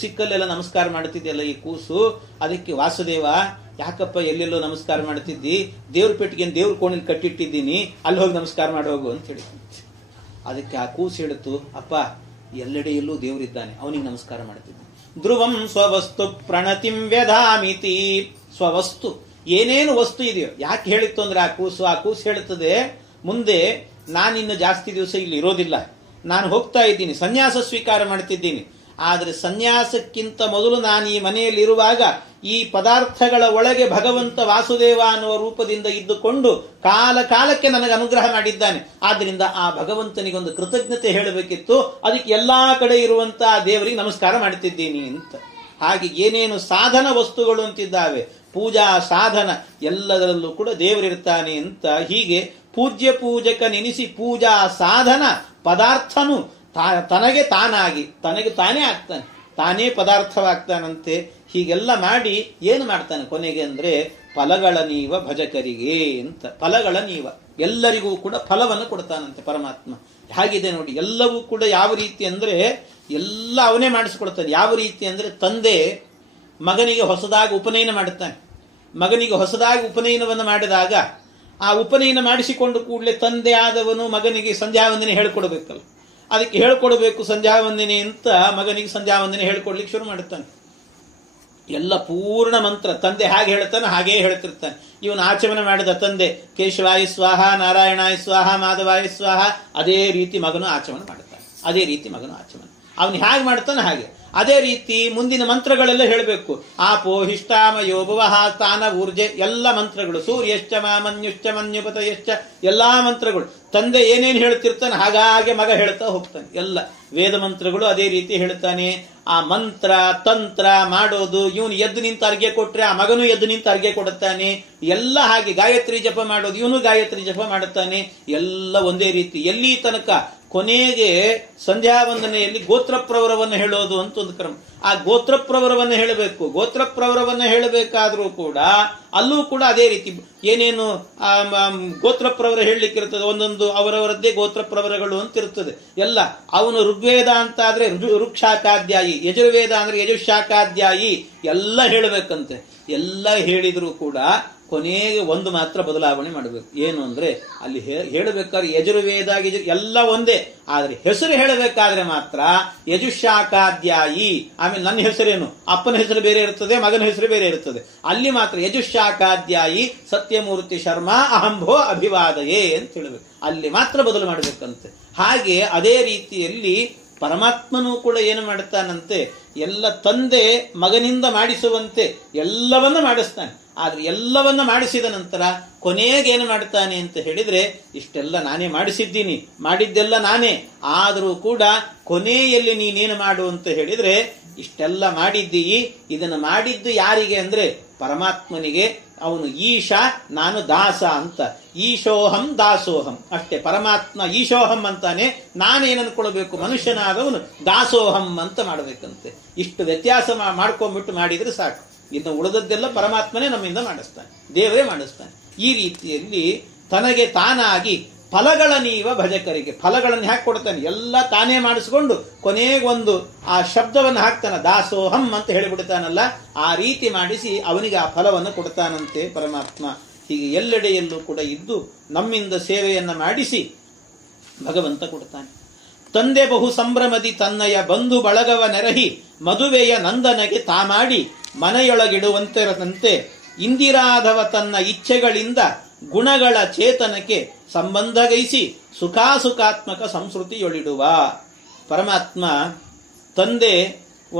ಸಿಕ್ಕಲ್ಲೆಲ್ಲ ನಮಸ್ಕಾರ ಮಾಡ್ತಿದ್ದೆಲ್ಲ ಈ ಕೂಸು, ಅದಕ್ಕೆ ವಾಸುದೇವ ಯಾಕಪ್ಪ ಎಲ್ಲೆಲ್ಲೋ ನಮಸ್ಕಾರ ಮಾಡ್ತಿದ್ದಿ, ದೇವ್ರ ಪೆಟ್ಟಿಗೆ ದೇವ್ರ ಕೋಣೆಲಿ ಕಟ್ಟಿಟ್ಟಿದ್ದೀನಿ, ಅಲ್ಲಿ ಹೋಗಿ ನಮಸ್ಕಾರ ಮಾಡಿ ಹೋಗು ಅಂತ ಹೇಳಿ. ಅದಕ್ಕೆ ಆ ಕೂಸು ಹೇಳಿತು, ಅಪ್ಪ ಎಲ್ಲೆಡೆಯಲ್ಲೂ ದೇವರಿದ್ದಾನೆ, ಅವನಿಗೆ ನಮಸ್ಕಾರ ಮಾಡ್ತಿದ್ದೆ. ಧ್ರುವಂ ಸ್ವವಸ್ತು ಪ್ರಣತಿಂ ವ್ಯಧಾಮಿತಿ. ಸ್ವವಸ್ತು, ಏನೇನು ವಸ್ತು ಇದೆಯೋ. ಯಾಕೆ ಹೇಳಿತ್ತು ಅಂದ್ರೆ ಆ ಕೂಸು ಹೇಳುತ್ತದೆ, ಮುಂದೆ ನಾನಿನ್ನು ಜಾಸ್ತಿ ದಿವಸ ಇಲ್ಲಿ ಇರೋದಿಲ್ಲ, ನಾನು ಹೋಗ್ತಾ ಇದ್ದೀನಿ, ಸನ್ಯಾಸ ಸ್ವೀಕಾರ ಮಾಡ್ತಿದ್ದೀನಿ. ಆದರೆ ಸನ್ಯಾಸಕ್ಕಿಂತ ಮೊದಲು ನಾನು ಈ ಮನೆಯಲ್ಲಿ ಇರುವಾಗ ಈ ಪದಾರ್ಥಗಳ ಒಳಗೆ ಭಗವಂತ ವಾಸುದೇವ ಅನ್ನುವ ರೂಪದಿಂದ ಇದ್ದುಕೊಂಡು ಕಾಲಕ್ಕೆ ನನಗೆ ಅನುಗ್ರಹ ಮಾಡಿದ್ದಾನೆ. ಆದ್ರಿಂದ ಆ ಭಗವಂತನಿಗೊಂದು ಕೃತಜ್ಞತೆ ಹೇಳಬೇಕಿತ್ತು. ಅದಕ್ಕೆ ಎಲ್ಲಾ ಕಡೆ ಇರುವಂತಹ ದೇವರಿಗೆ ನಮಸ್ಕಾರ ಮಾಡ್ತಿದ್ದೀನಿ ಅಂತ. ಹಾಗೆ ಏನೇನು ಸಾಧನ ವಸ್ತುಗಳು ಅಂತಿದ್ದಾವೆ, ಪೂಜಾ ಸಾಧನ, ಎಲ್ಲದರಲ್ಲೂ ಕೂಡ ದೇವರಿರ್ತಾನೆ ಅಂತ. ಹೀಗೆ ಪೂಜ್ಯ ಪೂಜಕ ನೆನೆಸಿ ಪೂಜಾ ಸಾಧನ ಪದಾರ್ಥನು ತನಗೆ ತಾನಾಗಿ, ತನಗೆ ತಾನೇ ಆಗ್ತಾನೆ, ತಾನೇ ಪದಾರ್ಥವಾಗ್ತಾನಂತೆ. ಹೀಗೆಲ್ಲ ಮಾಡಿ ಏನು ಮಾಡ್ತಾನೆ ಕೊನೆಗೆ ಅಂದ್ರೆ, ಫಲಗಳ ನೀವ ಭಜಕರಿಗೆ ಅಂತ. ಫಲಗಳ ನೀವ, ಎಲ್ಲರಿಗೂ ಕೂಡ ಫಲವನ್ನು ಕೊಡ್ತಾನಂತೆ ಪರಮಾತ್ಮ. ಹಾಗಿದೆ ನೋಡಿ, ಎಲ್ಲವೂ ಕೂಡ ಯಾವ ರೀತಿ ಅಂದ್ರೆ ಎಲ್ಲ ಅವನೇ ಮಾಡಿಸ್ಕೊಡ್ತಾನೆ. ಯಾವ ರೀತಿ ಅಂದ್ರೆ, ತಂದೆ ಮಗನಿಗೆ ಹೊಸದಾಗಿ ಉಪನಯನ ಮಾಡುತ್ತಾನೆ. ಮಗನಿಗೆ ಹೊಸದಾಗಿ ಉಪನಯನವನ್ನು ಮಾಡಿದಾಗ ಆ ಉಪನಯನ ಮಾಡಿಸಿಕೊಂಡು ಕೂಡಲೇ ತಂದೆ ಆದವನು ಮಗನಿಗೆ ಸಂಧ್ಯಾವಂದನೆ ಹೇಳ್ಕೊಡ್ಬೇಕಲ್ಲ. ಅದಕ್ಕೆ ಹೇಳ್ಕೊಡ್ಬೇಕು ಸಂಧ್ಯಾವಂದನೆ ಅಂತ ಮಗನಿಗೆ ಸಂಧ್ಯಾವಂದನೆ ಹೇಳ್ಕೊಡ್ಲಿಕ್ಕೆ ಶುರು ಮಾಡುತ್ತಾನೆ. ಎಲ್ಲ ಪೂರ್ಣ ಮಂತ್ರ ತಂದೆ ಹಾಗೆ ಹೇಳ್ತಾನೆ, ಹಾಗೇ ಹೇಳ್ತಿರ್ತಾನೆ. ಇವನು ಆಚಮನ ಮಾಡಿದ ತಂದೆ ಕೇಶವಾಯ ಸ್ವಾಹ, ನಾರಾಯಣಾಯ ಸ್ವಾಹ, ಮಾಧವಾಯ ಸ್ವಾಹ, ಅದೇ ರೀತಿ ಮಗನು ಆಚಮನ ಮಾಡುತ್ತಾನೆ. ಅದೇ ರೀತಿ ಮಗನು ಆಚಮನ ಅವನು ಹೇಗೆ ಮಾಡ್ತಾನೆ ಹಾಗೆ. ಅದೇ ರೀತಿ ಮುಂದಿನ ಮಂತ್ರಗಳೆಲ್ಲ ಹೇಳಬೇಕು. ಆಪೋ ಹಿಷ್ಟಾಮಯೋ ಭುವಃ ಸ್ಥಾನ ಊರ್ಜೆ, ಎಲ್ಲ ಮಂತ್ರಗಳು, ಸೂರ್ಯಶ್ಚ ಮಾಮನ್ಯುಶ್ಚ ಮನ್ಯುಪತಯಶ್ಚ, ಎಲ್ಲಾ ಮಂತ್ರಗಳು ತಂದೆ ಏನೇನು ಹೇಳ್ತಿರ್ತಾನೆ ಹಾಗಾಗಿ ಮಗ ಹೇಳ್ತಾ ಹೋಗ್ತಾನೆ. ಎಲ್ಲ ವೇದ ಮಂತ್ರಗಳು ಅದೇ ರೀತಿ ಹೇಳ್ತಾನೆ. ಆ ಮಂತ್ರ ತಂತ್ರ ಮಾಡೋದು, ಇವನು ಎದ್ದು ನಿಂತು ಅರ್ಘ್ಯ ಕೊಟ್ರೆ ಆ ಮಗನು ಎದ್ದು ನಿಂತು ಅರ್ಘ್ಯ ಕೊಡುತ್ತಾನೆ. ಎಲ್ಲ ಹಾಗೆ ಗಾಯತ್ರಿ ಜಪ ಮಾಡೋದು, ಇವನು ಗಾಯತ್ರಿ ಜಪ ಮಾಡುತ್ತಾನೆ. ಎಲ್ಲ ಒಂದೇ ರೀತಿ. ಎಲ್ಲಿ ತನಕ ಕೊನೆಗೆ ಸಂಧ್ಯಾವಂದನೆಯಲ್ಲಿ ಗೋತ್ರಪ್ರವರವನ್ನು ಹೇಳೋದು ಅಂತ ಒಂದು ಕ್ರಮ. ಆ ಗೋತ್ರಪ್ರವರವನ್ನು ಹೇಳಬೇಕು. ಗೋತ್ರಪ್ರವರವನ್ನು ಹೇಳಬೇಕಾದ್ರೂ ಕೂಡ ಅಲ್ಲೂ ಕೂಡ ಅದೇ ರೀತಿ ಏನೇನು ಗೋತ್ರಪ್ರವರ ಹೇಳಲಿಕ್ಕಿರ್ತದೆ, ಒಂದೊಂದು ಅವರವರದ್ದೇ ಗೋತ್ರಪ್ರವರಗಳು ಅಂತ ಇರ್ತದೆ. ಎಲ್ಲ ಅವನು ಋಗ್ವೇದ ಅಂತ ಆದ್ರೆ ಋಕ್ಷಾಕಾಧ್ಯಾಯಿ, ಯಜುರ್ವೇದ ಅಂದ್ರೆ ಯಜುಶಾಖಾಧ್ಯಾಯಿ, ಎಲ್ಲ ಹೇಳಬೇಕಂತೆ. ಎಲ್ಲ ಹೇಳಿದ್ರು ಕೂಡ ಕೊನೆಗೆ ಒಂದು ಮಾತ್ರ ಬದಲಾವಣೆ ಮಾಡಬೇಕು. ಏನು ಅಂದ್ರೆ, ಅಲ್ಲಿ ಹೇಳಬೇಕಾದ್ರೆ ಯಜುರ್ವೇದ ಎಲ್ಲ ಒಂದೇ, ಆದ್ರೆ ಹೆಸರು ಹೇಳಬೇಕಾದ್ರೆ ಮಾತ್ರ ಯಜುಶಾಖಾಧ್ಯಾಯಿ. ಆಮೇಲೆ ನನ್ನ ಹೆಸರೇನು, ಅಪ್ಪನ ಹೆಸರು ಬೇರೆ ಇರ್ತದೆ, ಮಗನ ಹೆಸರು ಬೇರೆ ಇರ್ತದೆ. ಅಲ್ಲಿ ಮಾತ್ರ ಯಜುಶಾಖಾಧ್ಯಾಯಿ ಸತ್ಯಮೂರ್ತಿ ಶರ್ಮಾ ಅಹಂಭೋ ಅಭಿವಾದಯೇ ಅಂತ ಹೇಳಬೇಕು. ಅಲ್ಲಿ ಮಾತ್ರ ಬದಲು ಮಾಡಬೇಕಂತೆ. ಹಾಗೆ ಅದೇ ರೀತಿಯಲ್ಲಿ ಪರಮಾತ್ಮನೂ ಕೂಡ ಏನು ಮಾಡ್ತಾನಂತೆ, ಎಲ್ಲ ತಂದೆ ಮಗನಿಂದ ಮಾಡಿಸುವಂತೆ ಎಲ್ಲವನ್ನ ಮಾಡಿಸ್ತಾನೆ. ಆದ್ರೆ ಎಲ್ಲವನ್ನ ಮಾಡಿಸಿದ ನಂತರ ಕೊನೆಗೇನು ಮಾಡ್ತಾನೆ ಅಂತ ಹೇಳಿದ್ರೆ, ಇಷ್ಟೆಲ್ಲ ನಾನೇ ಮಾಡಿಸಿದ್ದೀನಿ, ಮಾಡಿದ್ದೆಲ್ಲ ನಾನೇ, ಆದರೂ ಕೂಡ ಕೊನೆಯಲ್ಲಿ ನೀನೇನು ಮಾಡು ಅಂತ ಹೇಳಿದ್ರೆ, ಇಷ್ಟೆಲ್ಲ ಮಾಡಿದ್ದೀ, ಇದನ್ನು ಮಾಡಿದ್ದು ಯಾರಿಗೆ ಅಂದ್ರೆ ಪರಮಾತ್ಮನಿಗೆ. ಅವನು ಈಶಾ, ನಾನು ದಾಸ ಅಂತ. ಈಶೋಹಂ ದಾಸೋಹಂ ಅಷ್ಟೇ. ಪರಮಾತ್ಮ ಈಶೋಹಂ ಅಂತಾನೆ, ನಾನೇನು ಅನ್ಕೊಳ್ಬೇಕು, ಮನುಷ್ಯನಾದವನು ದಾಸೋಹಂ ಅಂತ ಮಾಡಬೇಕಂತೆ. ಇಷ್ಟು ವ್ಯತ್ಯಾಸ ಮಾಡ್ಕೊಂಡ್ಬಿಟ್ಟು ಮಾಡಿದ್ರೆ ಸಾಕು. ಇನ್ನು ಉಳಿದದ್ದೆಲ್ಲ ಪರಮಾತ್ಮನೇ ನಮ್ಮಿಂದ ಮಾಡಿಸ್ತಾನೆ, ದೇವರೇ ಮಾಡಿಸ್ತಾನೆ. ಈ ರೀತಿಯಲ್ಲಿ ತನಗೆ ತಾನಾಗಿ ಫಲಗಳ ನೀವ ಭಜಕರಿಗೆ ಫಲಗಳನ್ನು ಹಾಕಿ ಕೊಡ್ತಾನೆ. ಎಲ್ಲ ತಾನೇ ಮಾಡಿಸ್ಕೊಂಡು ಕೊನೆಗೊಂದು ಆ ಶಬ್ದವನ್ನು ಹಾಕ್ತಾನೆ, ದಾಸೋಹಂ ಅಂತ ಹೇಳಿಬಿಡ್ತಾನಲ್ಲ, ಆ ರೀತಿ ಮಾಡಿಸಿ ಅವನಿಗೆ ಆ ಫಲವನ್ನು ಕೊಡ್ತಾನಂತೆ ಪರಮಾತ್ಮ. ಹೀಗೆ ಎಲ್ಲೆಡೆಯಲ್ಲೂ ಕೂಡ ಇದ್ದು ನಮ್ಮಿಂದ ಸೇವೆಯನ್ನ ಮಾಡಿಸಿ ಭಗವಂತ ಕೊಡ್ತಾನೆ. ತಂದೆ ಬಹು ಸಂಭ್ರಮದಿ ತನ್ನಯ ಬಂಧು ಬಳಗವ ನೆರಹಿ ಮದುವೆಯ ನಂದನಗೆ ತಾ ಮಾಡಿ ಮನೆಯೊಳಗಿಡುವಂತೆರದಂತೆ ಇಂದಿರಾಧವ ತನ್ನ ಇಚ್ಛೆಗಳಿಂದ ಗುಣಗಳ ಚೇತನಕ್ಕೆ ಸಂಬಂಧಗೈಸಿ ಸುಖಾಸುಖಾತ್ಮಕ ಸಂಸ್ಕೃತಿಯೊಳಿಡುವ. ಪರಮಾತ್ಮ ತಂದೆ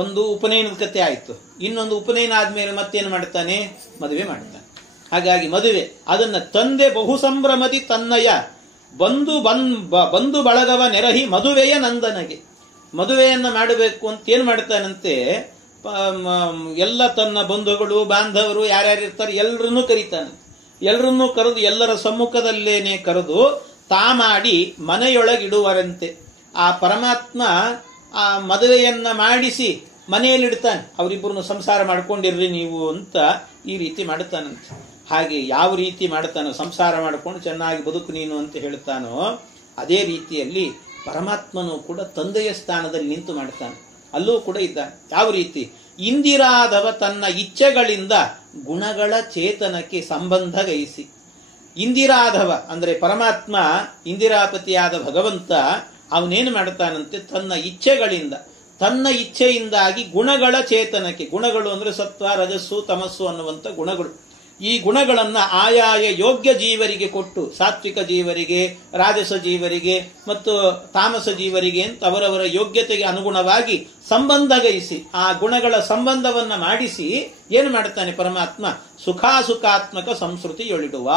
ಒಂದು ಉಪನಯನದ ಕಥೆ ಆಯಿತು, ಇನ್ನೊಂದು ಉಪನಯನ ಆದ್ಮೇಲೆ ಮತ್ತೇನು ಮಾಡ್ತಾನೆ, ಮದುವೆ ಮಾಡ್ತಾನೆ. ಹಾಗಾಗಿ ಮದುವೆ ಅದನ್ನ ತಂದೆ ಬಹು ಸಂಭ್ರಮದಿ ತನ್ನಯ ಬಂಧು ಬಳಗವ ನೆರಹಿ ಮದುವೆಯ ನಂದನಗೆ, ಮದುವೆಯನ್ನ ಮಾಡಬೇಕು ಅಂತ ಏನ್ ಮಾಡ್ತಾನಂತೆ, ಎಲ್ಲ ತನ್ನ ಬಂಧುಗಳು ಬಾಂಧವರು ಯಾರ್ಯಾರು ಇರ್ತಾರೆ ಎಲ್ಲರನ್ನೂ ಕರೀತಾನೆ. ಎಲ್ಲರನ್ನೂ ಕರೆದು ಎಲ್ಲರ ಸಮ್ಮುಖದಲ್ಲೇನೆ ಕರೆದು ತಾ ಮಾಡಿ ಮನೆಯೊಳಗಿಡುವರಂತೆ. ಆ ಪರಮಾತ್ಮ ಆ ಮದುವೆಯನ್ನ ಮಾಡಿಸಿ ಮನೆಯಲ್ಲಿಡ್ತಾನೆ. ಅವರಿಬ್ಬರನ್ನು ಸಂಸಾರ ಮಾಡ್ಕೊಂಡಿರ್ರಿ ನೀವು ಅಂತ ಈ ರೀತಿ ಮಾಡ್ತಾನಂತೆ. ಹಾಗೆ ಯಾವ ರೀತಿ ಮಾಡ್ತಾನೋ, ಸಂಸಾರ ಮಾಡಿಕೊಂಡು ಚೆನ್ನಾಗಿ ಬದುಕು ನೀನು ಅಂತ ಹೇಳ್ತಾನೋ, ಅದೇ ರೀತಿಯಲ್ಲಿ ಪರಮಾತ್ಮನು ಕೂಡ ತಂದೆಯ ಸ್ಥಾನದಲ್ಲಿ ನಿಂತು ಮಾಡ್ತಾನೆ. ಅಲ್ಲೂ ಕೂಡ ಇದ್ದಾನೆ. ಯಾವ ರೀತಿ, ಇಂದಿರಾದವ ತನ್ನ ಇಚ್ಛೆಗಳಿಂದ ಗುಣಗಳ ಚೇತನಕ್ಕೆ ಸಂಬಂಧ ಗೈಸಿ. ಇಂದಿರಾಧವ ಅಂದ್ರೆ ಪರಮಾತ್ಮ, ಇಂದಿರಾಪತಿಯಾದ ಭಗವಂತ ಅವನೇನು ಮಾಡ್ತಾನಂತೆ, ತನ್ನ ಇಚ್ಛೆಗಳಿಂದ, ತನ್ನ ಇಚ್ಛೆಯಿಂದಾಗಿ ಗುಣಗಳ ಚೇತನಕ್ಕೆ, ಗುಣಗಳು ಅಂದ್ರೆ ಸತ್ವ ರಜಸ್ಸು ತಮಸ್ಸು ಅನ್ನುವಂಥ ಗುಣಗಳು, ಈ ಗುಣಗಳನ್ನ ಆಯಾಯ ಯೋಗ್ಯ ಜೀವರಿಗೆ ಕೊಟ್ಟು, ಸಾತ್ವಿಕ ಜೀವರಿಗೆ, ರಾಜಸ ಜೀವರಿಗೆ ಮತ್ತು ತಾಮಸ ಜೀವರಿಗೆ ಅಂತ ಅವರವರ ಯೋಗ್ಯತೆಗೆ ಅನುಗುಣವಾಗಿ ಸಂಬಂಧಗೈಸಿ ಆ ಗುಣಗಳ ಸಂಬಂಧವನ್ನ ಮಾಡಿಸಿ ಏನು ಮಾಡ್ತಾನೆ ಪರಮಾತ್ಮ, ಸುಖಾಸುಖಾತ್ಮಕ ಸಂಸ್ಕೃತಿಯೊಳಿಡುವ.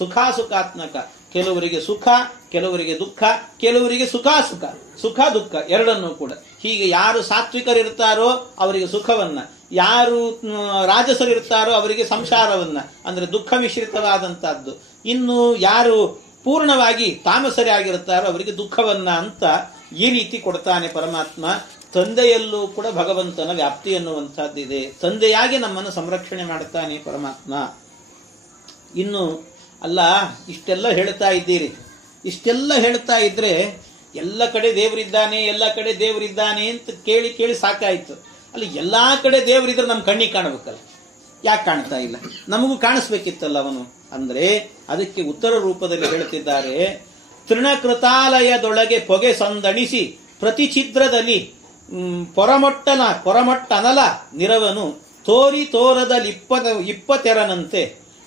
ಸುಖಾಸುಖಾತ್ಮಕ, ಕೆಲವರಿಗೆ ಸುಖ, ಕೆಲವರಿಗೆ ದುಃಖ, ಕೆಲವರಿಗೆ ಸುಖಾಸುಖ, ಸುಖ ದುಃಖ ಎರಡನ್ನೂ ಕೂಡ. ಹೀಗೆ ಯಾರು ಸಾತ್ವಿಕರಿರ್ತಾರೋ ಅವರಿಗೆ ಸುಖವನ್ನ, ಯಾರು ರಾಜಸರಿರ್ತಾರೋ ಅವರಿಗೆ ಸಂಸಾರವನ್ನ ಅಂದ್ರೆ ದುಃಖ ಮಿಶ್ರಿತವಾದಂತಹದ್ದು, ಇನ್ನು ಯಾರು ಪೂರ್ಣವಾಗಿ ತಾಮಸರಿ ಆಗಿರುತ್ತಾರೋ ಅವರಿಗೆ ದುಃಖವನ್ನ ಅಂತ ಈ ರೀತಿ ಕೊಡ್ತಾನೆ ಪರಮಾತ್ಮ. ತಂದೆಯಲ್ಲೂ ಕೂಡ ಭಗವಂತನ ವ್ಯಾಪ್ತಿ ಅನ್ನುವಂಥದ್ದಿದೆ. ತಂದೆಯಾಗಿ ನಮ್ಮನ್ನು ಸಂರಕ್ಷಣೆ ಮಾಡ್ತಾನೆ ಪರಮಾತ್ಮ. ಇನ್ನು ಅಲ್ಲ, ಇಷ್ಟೆಲ್ಲ ಹೇಳ್ತಾ ಇದ್ದೀರಿ, ಇಷ್ಟೆಲ್ಲ ಹೇಳ್ತಾ ಇದ್ರೆ ಎಲ್ಲ ಕಡೆ ದೇವರಿದ್ದಾನೆ, ಎಲ್ಲ ಕಡೆ ದೇವರಿದ್ದಾನೆ ಅಂತ ಕೇಳಿ ಕೇಳಿ ಸಾಕಾಯ್ತು. ಅಲ್ಲಿ ಎಲ್ಲಾ ಕಡೆ ದೇವರಿದ್ರೆ ನಮ್ಮ ಕಣ್ಣಿಗೆ ಕಾಣಬೇಕಲ್ಲ, ಯಾಕೆ ಕಾಣ್ತಾ ಇಲ್ಲ? ನಮಗೂ ಕಾಣಿಸ್ಬೇಕಿತ್ತಲ್ಲ ಅವನು. ಅಂದ್ರೆ ಅದಕ್ಕೆ ಉತ್ತರ ರೂಪದಲ್ಲಿ ಹೇಳ್ತಿದ್ದಾರೆ, ತೃಣಕೃತಾಲಯದೊಳಗೆ ಪೊಗೆ ಸಂದಣಿಸಿ ಪ್ರತಿ ಛಿದ್ರದಲ್ಲಿ ಪೊರಮೊಟ್ಟನಲ ನಿರವನು ತೋರಿ ತೋರದಲ್ಲಿ ಇಪ್ಪತೆರನಂತೆ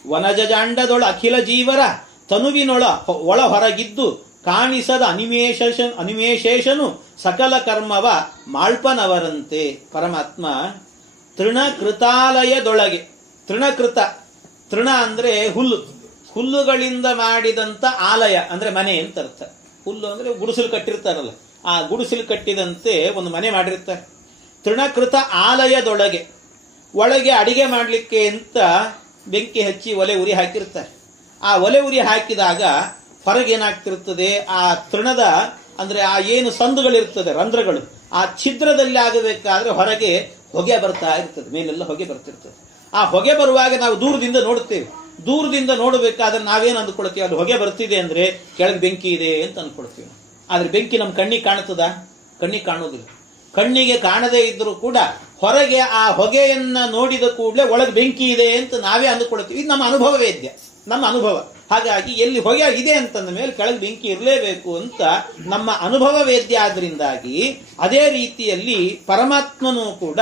ವನಜಾಂಡದೊಳ ಅಖಿಲ ಜೀವರ ತನುವಿನೊಳ ಒಳ ಹೊರಗಿದ್ದು ಕಾಣಿಸದ ಅನಿಮೇಶೇಷನು ಸಕಲ ಕರ್ಮವ ಮಾಳ್ಪನವರಂತೆ. ಪರಮಾತ್ಮ ತೃಣಕೃತಾಲಯದೊಳಗೆ, ತೃಣಕೃತ, ತೃಣ ಅಂದ್ರೆ ಹುಲ್ಲು, ಹುಲ್ಲುಗಳಿಂದ ಮಾಡಿದಂತ ಆಲಯ ಅಂದ್ರೆ ಮನೆ ಅಂತ ಅರ್ಥ. ಹುಲ್ಲು ಅಂದ್ರೆ ಗುಡಿಸಲು ಕಟ್ಟಿರ್ತಾರಲ್ಲ, ಆ ಗುಡಿಸಲು ಕಟ್ಟಿದಂತೆ ಒಂದು ಮನೆ ಮಾಡಿರ್ತಾರೆ. ತೃಣಕೃತ ಆಲಯದೊಳಗೆ, ಒಳಗೆ ಅಡಿಗೆ ಮಾಡಲಿಕ್ಕೆ ಅಂತ ಬೆಂಕಿ ಹಚ್ಚಿ ಒಲೆ ಉರಿ ಹಾಕಿರ್ತಾರೆ. ಆ ಒಲೆ ಉರಿ ಹಾಕಿದಾಗ ಹೊರಗೇನಾಗ್ತಿರ್ತದೆ, ಆ ತೃಣದ ಅಂದ್ರೆ ಆ ಏನು ಸಂದುಗಳಿರ್ತದೆ, ರಂಧ್ರಗಳು, ಆ ಛಿದ್ರದಲ್ಲಿ ಆಗಬೇಕಾದ್ರೆ ಹೊರಗೆ ಹೊಗೆ ಬರ್ತಾ ಇರ್ತದೆ, ಮೇಲೆಲ್ಲ ಹೊಗೆ ಬರ್ತಿರ್ತದೆ. ಆ ಹೊಗೆ ಬರುವಾಗ ನಾವು ದೂರದಿಂದ ನೋಡ್ತೇವೆ. ದೂರದಿಂದ ನೋಡಬೇಕಾದ್ರೆ ನಾವೇನು ಅಂದ್ಕೊಳ್ತೀವಿ, ಅಲ್ಲಿ ಹೊಗೆ ಬರ್ತಿದೆ ಅಂದ್ರೆ ಕೆಳಗೆ ಬೆಂಕಿ ಇದೆ ಅಂತ ಅಂದ್ಕೊಳ್ತೀವಿ. ಆದ್ರೆ ಬೆಂಕಿ ನಮ್ಮ ಕಣ್ಣಿಗೆ ಕಾಣುತ್ತದ? ಕಣ್ಣಿಗೆ ಕಾಣುವುದಿಲ್ಲ. ಕಣ್ಣಿಗೆ ಕಾಣದೇ ಇದ್ರೂ ಕೂಡ ಹೊರಗೆ ಆ ಹೊಗೆಯನ್ನ ನೋಡಿದ ಕೂಡಲೇ ಒಳಗೆ ಬೆಂಕಿ ಇದೆ ಅಂತ ನಾವೇ ಅಂದುಕೊಳ್ತೀವಿ. ಇದು ನಮ್ಮ ಅನುಭವ ವೇದ್ಯ, ನಮ್ಮ ಅನುಭವ. ಹಾಗಾಗಿ ಎಲ್ಲಿ ಹೊಗೆ ಇದೆ ಅಂತಂದ ಮೇಲೆ ಕೆಳಗೆ ಬೆಂಕಿ ಇರಲೇಬೇಕು ಅಂತ ನಮ್ಮ ಅನುಭವ ವೇದ್ಯ. ಆದ್ರಿಂದಾಗಿ ಅದೇ ರೀತಿಯಲ್ಲಿ ಪರಮಾತ್ಮನೂ ಕೂಡ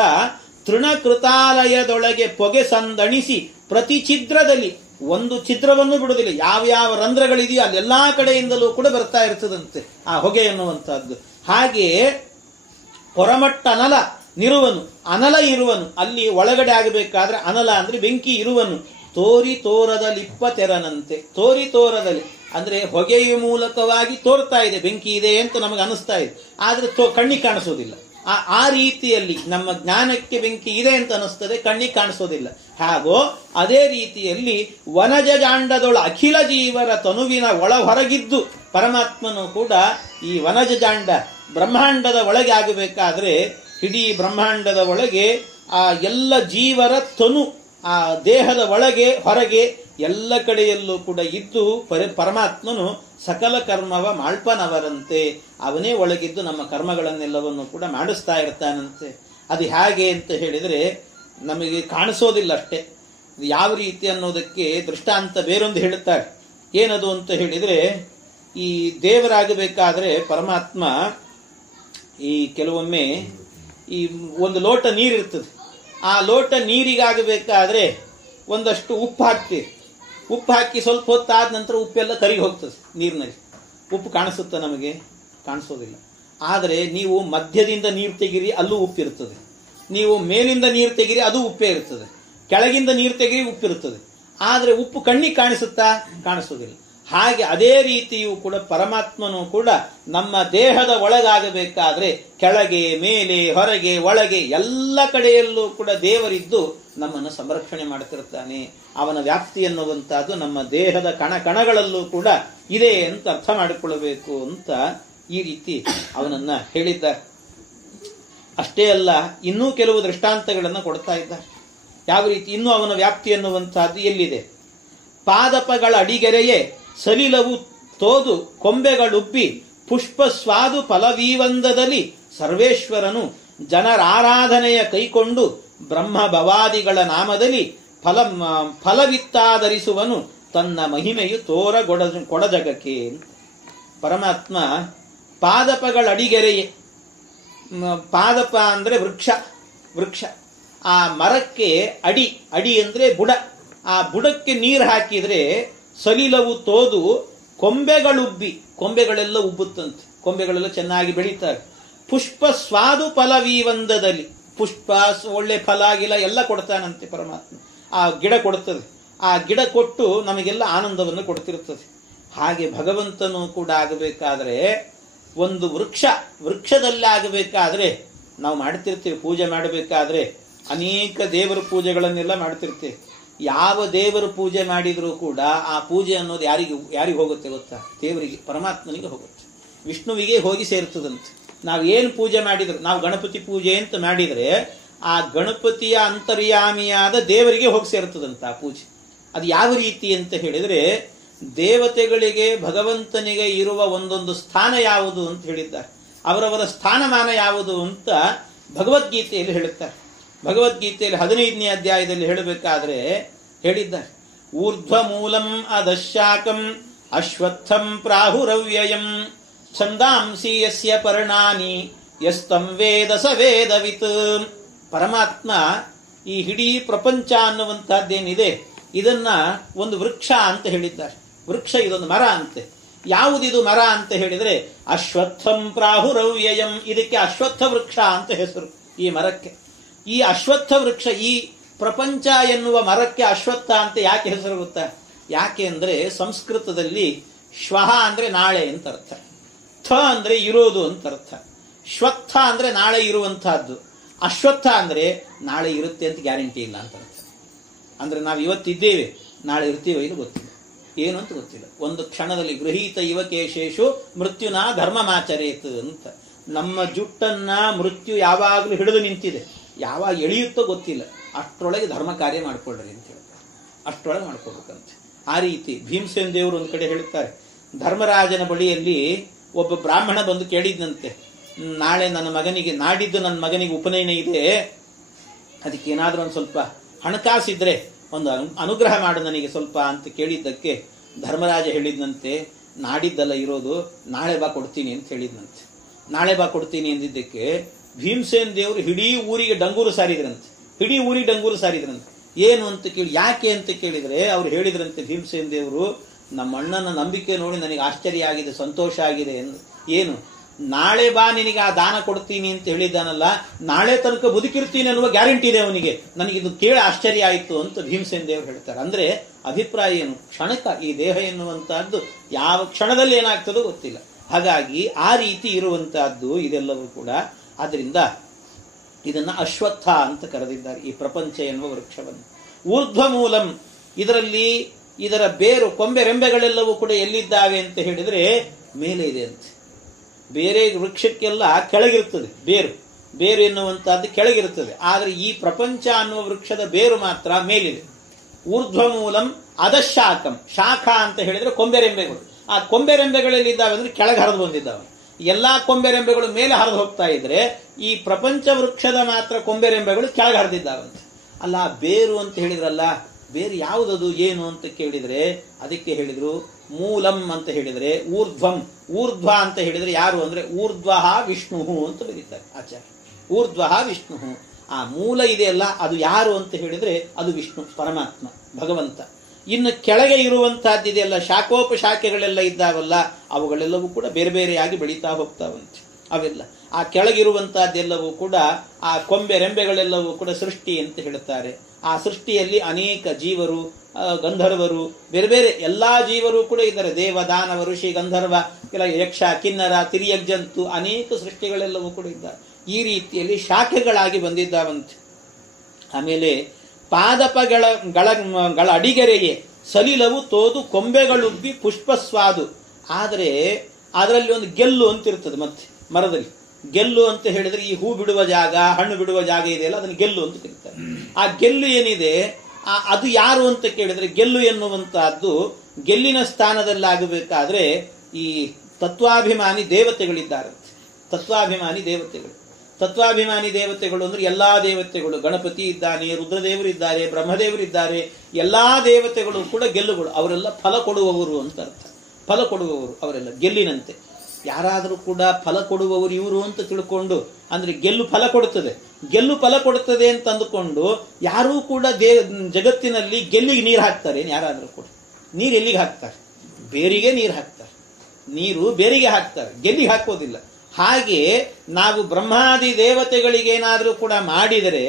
ತೃಣಕೃತಾಲಯದೊಳಗೆ ಪೊಗೆ ಸಂದಣಿಸಿ ಪ್ರತಿ ಛಿದ್ರದಲ್ಲಿ, ಒಂದು ಛಿದ್ರವನ್ನು ಬಿಡುವುದಿಲ್ಲ, ಯಾವ ರಂಧ್ರಗಳಿದೆಯೋ ಅಲ್ಲೆಲ್ಲಾ ಕಡೆಯಿಂದಲೂ ಕೂಡ ಬರ್ತಾ ಇರ್ತದಂತೆ ಆ ಹೊಗೆ ಎನ್ನುವಂತಹದ್ದು. ಹಾಗೆ ಪೊರಮಟ್ಟ ಅನಲ ನಿರುವನು, ಅನಲ ಇರುವನು, ಅಲ್ಲಿ ಒಳಗಡೆ ಆಗಬೇಕಾದ್ರೆ ಅನಲ ಅಂದ್ರೆ ಬೆಂಕಿ ಇರುವನು, ತೋರಿ ತೋರದಲಿಪ್ಪ ತೆರನಂತೆ. ತೋರಿ ತೋರದಲ್ಲಿ ಅಂದ್ರೆ ಹೊಗೆಯ ಮೂಲಕವಾಗಿ ತೋರ್ತಾ ಇದೆ, ಬೆಂಕಿ ಇದೆ ಅಂತ ನಮಗೆ ಅನಿಸ್ತಾ ಇದೆ, ಆದ್ರೆ ಕಣ್ಣಿಗೆ ಕಾಣಿಸೋದಿಲ್ಲ. ಆ ರೀತಿಯಲ್ಲಿ ನಮ್ಮ ಜ್ಞಾನಕ್ಕೆ ಬೆಂಕಿ ಇದೆ ಅಂತ ಅನಿಸ್ತದೆ, ಕಣ್ಣಿಗೆ ಕಾಣಿಸೋದಿಲ್ಲ. ಹಾಗೋ ಅದೇ ರೀತಿಯಲ್ಲಿ ವನಜ ಜಾಂಡದೊಳ ಅಖಿಲ ಜೀವರ ತನುವಿನ ಒಳ ಹೊರಗಿದ್ದು ಪರಮಾತ್ಮನು ಕೂಡ ಈ ವನಜ ಜಾಂಡ ಬ್ರಹ್ಮಾಂಡದ ಒಳಗೆ ಆಗಬೇಕಾದ್ರೆ ಇಡೀ ಬ್ರಹ್ಮಾಂಡದ ಒಳಗೆ ಆ ಎಲ್ಲ ಜೀವರ ತನು ಆ ದೇಹದ ಒಳಗೆ ಹೊರಗೆ ಎಲ್ಲ ಕಡೆಯಲ್ಲೂ ಕೂಡ ಇದ್ದು ಪರಮಾತ್ಮನು ಸಕಲ ಕರ್ಮವ ಮಾಳ್ಪನವರಂತೆ. ಅವನೇ ಒಳಗಿದ್ದು ನಮ್ಮ ಕರ್ಮಗಳನ್ನೆಲ್ಲವನ್ನು ಕೂಡ ಮಾಡಿಸ್ತಾ ಇರ್ತಾನಂತೆ. ಅದು ಹೇಗೆ ಅಂತ ಹೇಳಿದರೆ ನಮಗೆ ಕಾಣಿಸೋದಿಲ್ಲ ಅಷ್ಟೇ. ಯಾವ ರೀತಿ ಅನ್ನೋದಕ್ಕೆ ದೃಷ್ಟಾಂತ ಬೇರೊಂದು ಹೇಳುತ್ತಾರೆ. ಏನದು ಅಂತ ಹೇಳಿದರೆ, ಈ ದೇವರಾಗಬೇಕಾದ್ರೆ ಪರಮಾತ್ಮ ಈ ಕೆಲವೊಮ್ಮೆ ಈ ಒಂದು ಲೋಟ ನೀರಿರ್ತದೆ, ಆ ಲೋಟ ನೀರಿಗಾಗಬೇಕಾದ್ರೆ ಒಂದಷ್ಟು ಉಪ್ಪು ಹಾಕ್ತೀವಿ. ಉಪ್ಪು ಹಾಕಿ ಸ್ವಲ್ಪ ಹೊತ್ತಾದ ನಂತರ ಉಪ್ಪೆಲ್ಲ ಕರಗಿ ಹೋಗ್ತದೆ ನೀರಿನಲ್ಲಿ. ಉಪ್ಪು ಕಾಣಿಸುತ್ತೆ ನಮಗೆ? ಕಾಣಿಸೋದಿಲ್ಲ. ಆದರೆ ನೀವು ಮಧ್ಯದಿಂದ ನೀರು ತೆಗಿರಿ, ಅಲ್ಲೂ ಉಪ್ಪಿರ್ತದೆ. ನೀವು ಮೇಲಿಂದ ನೀರು ತೆಗಿರಿ, ಅದು ಉಪ್ಪೇ ಇರ್ತದೆ. ಕೆಳಗಿಂದ ನೀರು ತೆಗಿರಿ, ಉಪ್ಪಿರುತ್ತದೆ. ಆದರೆ ಉಪ್ಪು ಕಣ್ಣಿಗೆ ಕಾಣಿಸುತ್ತಾ? ಕಾಣಿಸೋದಿಲ್ಲ. ಹಾಗೆ ಅದೇ ರೀತಿಯೂ ಕೂಡ ಪರಮಾತ್ಮನು ಕೂಡ ನಮ್ಮ ದೇಹದ ಒಳಗಾಗಬೇಕಾದ್ರೆ ಕೆಳಗೆ ಮೇಲೆ ಹೊರಗೆ ಒಳಗೆ ಎಲ್ಲ ಕಡೆಯಲ್ಲೂ ಕೂಡ ದೇವರಿದ್ದು ನಮ್ಮನ್ನು ಸಂರಕ್ಷಣೆ ಮಾಡ್ತಿರ್ತಾನೆ. ಅವನ ವ್ಯಾಪ್ತಿ ಎನ್ನುವಂತಹದ್ದು ನಮ್ಮ ದೇಹದ ಕಣಗಳಲ್ಲೂ ಕೂಡ ಇದೆ ಅಂತ ಅರ್ಥ ಮಾಡಿಕೊಳ್ಳಬೇಕು ಅಂತ ಈ ರೀತಿ ಅವನನ್ನ ಹೇಳಿದ್ದಾರೆ. ಅಷ್ಟೇ ಅಲ್ಲ, ಇನ್ನೂ ಕೆಲವು ದೃಷ್ಟಾಂತಗಳನ್ನು ಕೊಡ್ತಾ ಇದ್ದಾರೆ. ಯಾವ ರೀತಿ ಇನ್ನೂ ಅವನ ವ್ಯಾಪ್ತಿ ಎನ್ನುವಂತಹದ್ದು ಎಲ್ಲಿದೆ? ಪಾದಪಗಳ ಅಡಿಗೆರೆಯೇ ಸಲಿಲವು ತೋದು ಕೊಂಬೆಗಳುಬ್ಬಿ ಪುಷ್ಪ ಸ್ವಾದು ಫಲವೀವಂದದಲ್ಲಿ ಸರ್ವೇಶ್ವರನು ಜನರಾರಾಧನೆಯ ಕೈಕೊಂಡು ಬ್ರಹ್ಮ ಭವಾದಿಗಳ ನಾಮದಲ್ಲಿ ಫಲವಿತ್ತಾಧರಿಸುವನು ತನ್ನ ಮಹಿಮೆಯು ತೋರ ಕೊಡಜಗಕ್ಕೆ. ಪರಮಾತ್ಮ ಪಾದಪಗಳ ಅಡಿಗೆರೆಯೇ. ಪಾದಪ ಅಂದ್ರೆ ವೃಕ್ಷ. ಆ ಮರಕ್ಕೆ ಅಡಿ ಅಂದ್ರೆ ಬುಡ. ಆ ಬುಡಕ್ಕೆ ನೀರು ಹಾಕಿದ್ರೆ ಸಲಿಲವು ತೋದು ಕೊಂಬೆಗಳುಬ್ಬಿ, ಕೊಂಬೆಗಳೆಲ್ಲ ಉಬ್ಬುತ್ತಂತೆ, ಕೊಂಬೆಗಳೆಲ್ಲ ಚೆನ್ನಾಗಿ ಬೆಳೀತಾರೆ. ಪುಷ್ಪ ಸ್ವಾದು ಫಲವೀವಂದದಲ್ಲಿ, ಪುಷ್ಪ ಒಳ್ಳೆ ಫಲ ಗಿಲ ಎಲ್ಲ ಕೊಡ್ತಾನಂತೆ ಪರಮಾತ್ಮ. ಆ ಗಿಡ ಕೊಡ್ತದೆ, ಆ ಗಿಡ ಕೊಟ್ಟು ನಮಗೆಲ್ಲ ಆನಂದವನ್ನು ಕೊಡ್ತಿರ್ತದೆ. ಹಾಗೆ ಭಗವಂತನು ಕೂಡ ಆಗಬೇಕಾದ್ರೆ ಒಂದು ವೃಕ್ಷದಲ್ಲಿ ಆಗಬೇಕಾದ್ರೆ ನಾವು ಮಾಡ್ತಿರ್ತೀವಿ. ಪೂಜೆ ಮಾಡಬೇಕಾದ್ರೆ ಅನೇಕ ದೇವರ ಪೂಜೆಗಳನ್ನೆಲ್ಲ ಮಾಡ್ತಿರ್ತೀವಿ. ಯಾವ ದೇವರು ಪೂಜೆ ಮಾಡಿದರೂ ಕೂಡ ಆ ಪೂಜೆ ಅನ್ನೋದು ಯಾರಿಗೆ ಹೋಗುತ್ತೆ ಗೊತ್ತಾ? ದೇವರಿಗೆ, ಪರಮಾತ್ಮನಿಗೆ ಹೋಗುತ್ತೆ, ವಿಷ್ಣುವಿಗೆ ಹೋಗಿ ಸೇರ್ತದಂತೆ. ನಾವೇನು ಪೂಜೆ ಮಾಡಿದ್ರು, ನಾವು ಗಣಪತಿ ಪೂಜೆ ಅಂತ ಮಾಡಿದರೆ ಆ ಗಣಪತಿಯ ಅಂತರ್ಯಾಮಿಯಾದ ದೇವರಿಗೆ ಹೋಗಿ ಸೇರ್ತದಂತ ಆ ಪೂಜೆ. ಅದು ಯಾವ ರೀತಿ ಅಂತ ಹೇಳಿದರೆ, ದೇವತೆಗಳಿಗೆ ಭಗವಂತನಿಗೆ ಇರುವ ಒಂದೊಂದು ಸ್ಥಾನ ಯಾವುದು ಅಂತ ಹೇಳಿದ್ದಾರೆ. ಅವರವರ ಸ್ಥಾನಮಾನ ಯಾವುದು ಅಂತ ಭಗವದ್ಗೀತೆಯಲ್ಲಿ ಹೇಳುತ್ತಾರೆ. ಭಗವದ್ಗೀತೆಯಲ್ಲಿ 15ನೇ ಅಧ್ಯಾಯದಲ್ಲಿ ಹೇಳಬೇಕಾದ್ರೆ ಹೇಳಿದ್ದಾರೆ, ಊರ್ಧ್ವ ಮೂಲಂ ಅದಶಾಕಂ ಅಶ್ವತ್ಥಂ ಪ್ರಾಹುರವ್ಯಯಂ ಛಂದಾಂಸಿ ಯಸ್ಯ ಪರ್ಣಾನಿ ಯಸ್ತಂ ವೇದ ಸ ವೇದವಿತ್. ಪರಮಾತ್ಮ ಈ ಇಡೀ ಪ್ರಪಂಚ ಅನ್ನುವಂತಹದ್ದೇನಿದೆ ಇದನ್ನ ಒಂದು ವೃಕ್ಷ ಅಂತ ಹೇಳಿದ್ದಾರೆ. ವೃಕ್ಷ ಇದೊಂದು ಮರ ಅಂತೆ. ಯಾವುದಿದು ಮರ ಅಂತ ಹೇಳಿದರೆ ಅಶ್ವತ್ಥಂ ಪ್ರಾಹುರವ್ಯಯಂ. ಇದಕ್ಕೆ ಅಶ್ವತ್ಥ ವೃಕ್ಷ ಅಂತ ಹೆಸರು ಈ ಮರಕ್ಕೆ. ಈ ಅಶ್ವತ್ಥ ವೃಕ್ಷ, ಈ ಪ್ರಪಂಚ ಎನ್ನುವ ಮರಕ್ಕೆ ಅಶ್ವತ್ಥ ಅಂತ ಯಾಕೆ ಹೆಸರು ಗೊತ್ತಾ? ಯಾಕೆ ಅಂದ್ರೆ ಸಂಸ್ಕೃತದಲ್ಲಿ ಶ್ವಃ ಅಂದ್ರೆ ನಾಳೆ ಅಂತ ಅರ್ಥ, ಥ ಅಂದ್ರೆ ಇರೋದು ಅಂತ ಅರ್ಥ, ಶ್ವತ್ಥ ಅಂದ್ರೆ ನಾಳೆ ಇರುವಂತಹದ್ದು, ಅಶ್ವತ್ಥ ಅಂದ್ರೆ ನಾಳೆ ಇರುತ್ತೆ ಅಂತ ಗ್ಯಾರಂಟಿ ಇಲ್ಲ ಅಂತ ಅರ್ಥ. ಅಂದ್ರೆ ನಾವು ಇವತ್ತಿದ್ದೇವೆ, ನಾಳೆ ಇರ್ತೀವೋ ಇದು ಗೊತ್ತಿಲ್ಲ, ಏನು ಅಂತ ಗೊತ್ತಿಲ್ಲ. ಒಂದು ಕ್ಷಣದಲ್ಲಿ ಗೃಹೀತ ಯುವಕೇಶೇಷು ಮೃತ್ಯುನ ಧರ್ಮಮಾಚರೇತ್ ಅಂತ. ನಮ್ಮ ಜುಟ್ಟನ್ನ ಮೃತ್ಯು ಯಾವಾಗಲೂ ಹಿಡಿದು ನಿಂತಿದೆ, ಯಾವಾಗ ಎಳೆಯುತ್ತೋ ಗೊತ್ತಿಲ್ಲ, ಅಷ್ಟರೊಳಗೆ ಧರ್ಮ ಕಾರ್ಯ ಮಾಡ್ಕೊಳ್ರಿ ಅಂತ ಹೇಳ್ತಾರೆ. ಅಷ್ಟರೊಳಗೆ ಮಾಡ್ಕೊಳ್ಬೇಕಂತೆ. ಆ ರೀತಿ ಭೀಮಸೇನ ದೇವರು ಒಂದು ಕಡೆ ಹೇಳ್ತಾರೆ, ಧರ್ಮರಾಜನ ಬಳಿಯಲ್ಲಿ ಒಬ್ಬ ಬ್ರಾಹ್ಮಣ ಬಂದು ಕೇಳಿದ್ನಂತೆ, ನಾಳೆ ನಾಡಿದ್ದು ನನ್ನ ಮಗನಿಗೆ ಉಪನಯನ ಇದೆ, ಅದಕ್ಕೆ ಏನಾದ್ರೂ ಒಂದು ಸ್ವಲ್ಪ ಹಣಕಾಸಿದ್ರೆ ಒಂದು ಅನುಗ್ರಹ ಮಾಡು ನನಗೆ ಸ್ವಲ್ಪ ಅಂತ ಕೇಳಿದ್ದಕ್ಕೆ ಧರ್ಮರಾಜ ಹೇಳಿದ್ನಂತೆ, ನಾಡಿದ್ದಲ್ಲ ಇರೋದು, ನಾಳೆ ಬಾ ಕೊಡ್ತೀನಿ ಅಂತ ಹೇಳಿದ್ನಂತೆ. ನಾಳೆ ಬಾ ಕೊಡ್ತೀನಿ ಎಂದಿದ್ದಕ್ಕೆ ಭೀಮಸೇನ ದೇವರು ಇಡೀ ಊರಿಗೆ ಡಂಗೂರು ಸಾರಿದ್ರಂತೆ. ಇಡೀ ಊರಿಗೆ ಡಂಗೂರು ಸಾರಿದ್ರಂತೆ. ಏನು ಅಂತ ಕೇಳಿ, ಯಾಕೆ ಅಂತ ಕೇಳಿದ್ರೆ ಅವ್ರು ಹೇಳಿದ್ರಂತೆ ಭೀಮಸೇನ ದೇವರು, ನಮ್ಮ ಅಣ್ಣನ ನಂಬಿಕೆ ನೋಡಿ ನನಗೆ ಆಶ್ಚರ್ಯ ಆಗಿದೆ, ಸಂತೋಷ ಆಗಿದೆ. ಏನು ನಾಳೆ ಬಾ ನಿನಗೆ ಆ ದಾನ ಕೊಡ್ತೀನಿ ಅಂತ ಹೇಳಿದ್ದಾನಲ್ಲ, ನಾಳೆ ತನಕ ಬದುಕಿರ್ತೀನಿ ಅನ್ನುವ ಗ್ಯಾರಂಟಿ ಇದೆ ಅವನಿಗೆ. ನನಗಿದು ಕೇಳಿ ಆಶ್ಚರ್ಯ ಆಯಿತು ಅಂತ ಭೀಮಸೇನ ದೇವರು ಹೇಳ್ತಾರೆ. ಅಂದ್ರೆ ಅಭಿಪ್ರಾಯ ಏನು, ಕ್ಷಣಕ ಈ ದೇಹ ಎನ್ನುವಂತಹದ್ದು ಯಾವ ಕ್ಷಣದಲ್ಲಿ ಏನಾಗ್ತದೋ ಗೊತ್ತಿಲ್ಲ. ಹಾಗಾಗಿ ಆ ರೀತಿ ಇರುವಂತಹದ್ದು ಇದೆಲ್ಲವೂ ಕೂಡ. ಆದ್ರಿಂದ ಇದನ್ನ ಅಶ್ವತ್ಥ ಅಂತ ಕರೆದಿದ್ದಾರೆ ಈ ಪ್ರಪಂಚ ಎನ್ನುವ ವೃಕ್ಷವನ್ನು. ಊರ್ಧ್ವ ಮೂಲಂ, ಇದರಲ್ಲಿ ಇದರ ಬೇರು ಕೊಂಬೆ ರೆಂಬೆಗಳೆಲ್ಲವೂ ಕೂಡ ಎಲ್ಲಿದ್ದಾವೆ ಅಂತ ಹೇಳಿದ್ರೆ ಮೇಲೆ ಇದೆ ಅಂತ. ಬೇರೆ ವೃಕ್ಷಕ್ಕೆಲ್ಲ ಕೆಳಗಿರ್ತದೆ ಬೇರು ಎನ್ನುವಂತಹದ್ದು ಕೆಳಗಿರುತ್ತದೆ. ಆದರೆ ಈ ಪ್ರಪಂಚ ಅನ್ನುವ ವೃಕ್ಷದ ಬೇರು ಮಾತ್ರ ಮೇಲಿದೆ. ಊರ್ಧ್ವ ಮೂಲಂ ಅಧಶಾಖಂ, ಶಾಖ ಅಂತ ಹೇಳಿದ್ರೆ ಕೊಂಬೆ ರೆಂಬೆಗಳು. ಆ ಕೊಂಬೆ ರೆಂಬೆಗಳಲ್ಲಿ ಇದ್ದಾವೆ ಅಂದ್ರೆ ಕೆಳಗೆ ಹರಿದು ಬಂದಿದ್ದಾವೆ. ಎಲ್ಲಾ ಕೊಂಬೆ ರೆಂಬೆಗಳು ಮೇಲೆ ಹರಿದು ಹೋಗ್ತಾ ಇದ್ರೆ ಈ ಪ್ರಪಂಚ ವೃಕ್ಷದ ಮಾತ್ರ ಕೊಂಬೆ ರೆಂಬೆಗಳು ಕೆಳಗೆ ಹರಿದಿದ್ದಾವಂತೆ. ಅಲ್ಲ, ಬೇರು ಅಂತ ಹೇಳಿದ್ರಲ್ಲ, ಬೇರು ಯಾವುದದು ಏನು ಅಂತ ಕೇಳಿದ್ರೆ ಅದಕ್ಕೆ ಹೇಳಿದ್ರು ಮೂಲಂ ಅಂತ ಹೇಳಿದ್ರೆ ಊರ್ಧ್ವಂ. ಊರ್ಧ್ವ ಅಂತ ಹೇಳಿದ್ರೆ ಯಾರು ಅಂದ್ರೆ ಊರ್ಧ್ವ ವಿಷ್ಣು ಅಂತ ಬರೀತಾರೆ ಆಚಾರ್ಯ. ಊರ್ಧ್ವ ವಿಷ್ಣು. ಆ ಮೂಲ ಇದೆಯಲ್ಲ ಅದು ಯಾರು ಅಂತ ಹೇಳಿದ್ರೆ ಅದು ವಿಷ್ಣು, ಪರಮಾತ್ಮ, ಭಗವಂತ. ಇನ್ನು ಕೆಳಗೆ ಇರುವಂತಹದ್ದಿದೆಯಲ್ಲ, ಶಾಖೋಪಶಾಖೆಗಳೆಲ್ಲ ಇದ್ದಾವಲ್ಲ, ಅವುಗಳೆಲ್ಲವೂ ಕೂಡ ಬೇರೆ ಬೇರೆಯಾಗಿ ಬೆಳೀತಾ ಹೋಗ್ತಾವಂತೆ. ಅವೆಲ್ಲ ಆ ಕೆಳಗಿರುವಂತಹದ್ದೆಲ್ಲವೂ ಕೂಡ ಆ ಕೊಂಬೆ ರೆಂಬೆಗಳೆಲ್ಲವೂ ಕೂಡ ಸೃಷ್ಟಿ ಅಂತ ಹೇಳುತ್ತಾರೆ. ಆ ಸೃಷ್ಟಿಯಲ್ಲಿ ಅನೇಕ ಜೀವರು, ಗಂಧರ್ವರು, ಬೇರೆ ಬೇರೆ ಎಲ್ಲಾ ಜೀವರು ಕೂಡ ಇದ್ದಾರೆ. ದೇವ, ದಾನವ, ಋಷಿ, ಗಂಧರ್ವ, ಕೆಲ ಯಕ್ಷ, ಕಿನ್ನರ, ತಿರ್ಯಗ್ಜಂತು, ಅನೇಕ ಸೃಷ್ಟಿಗಳೆಲ್ಲವೂ ಕೂಡ ಇದ್ದಾರೆ. ಈ ರೀತಿಯಲ್ಲಿ ಶಾಖೆಗಳಾಗಿ ಬಂದಿದ್ದಾವಂತೆ. ಆಮೇಲೆ ಪಾದಪಗಳ ಅಡಿಗೆರೆಯೇ ಸಲಿಲವು ತೋದು ಕೊಂಬೆಗಳುಬ್ಬಿ ಪುಷ್ಪಸ್ವಾದು. ಆದರೆ ಅದರಲ್ಲಿ ಒಂದು ಗೆಲ್ಲು ಅಂತಿರ್ತದೆ. ಮತ್ತೆ ಮರದಲ್ಲಿ ಗೆಲ್ಲು ಅಂತ ಹೇಳಿದ್ರೆ ಈ ಹೂ ಬಿಡುವ ಜಾಗ, ಹಣ್ಣು ಬಿಡುವ ಜಾಗ ಇದೆಯಲ್ಲ, ಅದನ್ನು ಗೆಲ್ಲು ಅಂತ ಕರೀತಾರೆ. ಆ ಗೆಲ್ಲು ಏನಿದೆ ಅದು ಯಾರು ಅಂತ ಕೇಳಿದ್ರೆ, ಗೆಲ್ಲು ಎನ್ನುವಂತಹದ್ದು ಗೆಲ್ಲಿನ ಸ್ಥಾನದಲ್ಲಾಗಬೇಕಾದ್ರೆ ಈ ತತ್ವಾಭಿಮಾನಿ ದೇವತೆಗಳಿದ್ದಾರೆ. ತತ್ವಾಭಿಮಾನಿ ದೇವತೆಗಳು ಅಂದ್ರೆ ಎಲ್ಲಾ ದೇವತೆಗಳು. ಗಣಪತಿ ಇದ್ದಾನೆ, ರುದ್ರದೇವರು ಇದ್ದಾರೆ, ಬ್ರಹ್ಮದೇವರಿದ್ದಾರೆ. ಎಲ್ಲಾ ದೇವತೆಗಳು ಕೂಡ ಗೆಲ್ಲುಗಳು. ಅವರೆಲ್ಲ ಫಲ ಕೊಡುವವರು ಅಂತ ಅರ್ಥ. ಫಲ ಕೊಡುವವರು ಅವರೆಲ್ಲ ಗೆಲ್ಲಿನಂತೆ. ಯಾರಾದರೂ ಕೂಡ ಫಲ ಕೊಡುವವರು ಇವರು ಅಂತ ತಿಳ್ಕೊಂಡು, ಅಂದ್ರೆ ಗೆಲ್ಲು ಫಲ ಕೊಡುತ್ತದೆ ಅಂತ ಅಂದುಕೊಂಡು ಯಾರೂ ಕೂಡ ಜಗತ್ತಿನಲ್ಲಿ ಗೆಲ್ಲಿಗೆ ನೀರು ಹಾಕ್ತಾರೆ? ಯಾರಾದರೂ ಕೂಡ ನೀರು ಎಲ್ಲಿಗೆ ಹಾಕ್ತಾರೆ? ಬೇರಿಗೆ ನೀರು ಹಾಕ್ತಾರೆ. ನೀರು ಬೇರಿಗೆ ಹಾಕ್ತಾರೆ, ಗೆಲ್ಲಿಗೆ ಹಾಕೋದಿಲ್ಲ. ಹಾಗೆ ನಾವು ಬ್ರಹ್ಮಾದಿ ದೇವತೆಗಳಿಗೇನಾದ್ರೂ ಕೂಡ ಮಾಡಿದರೆ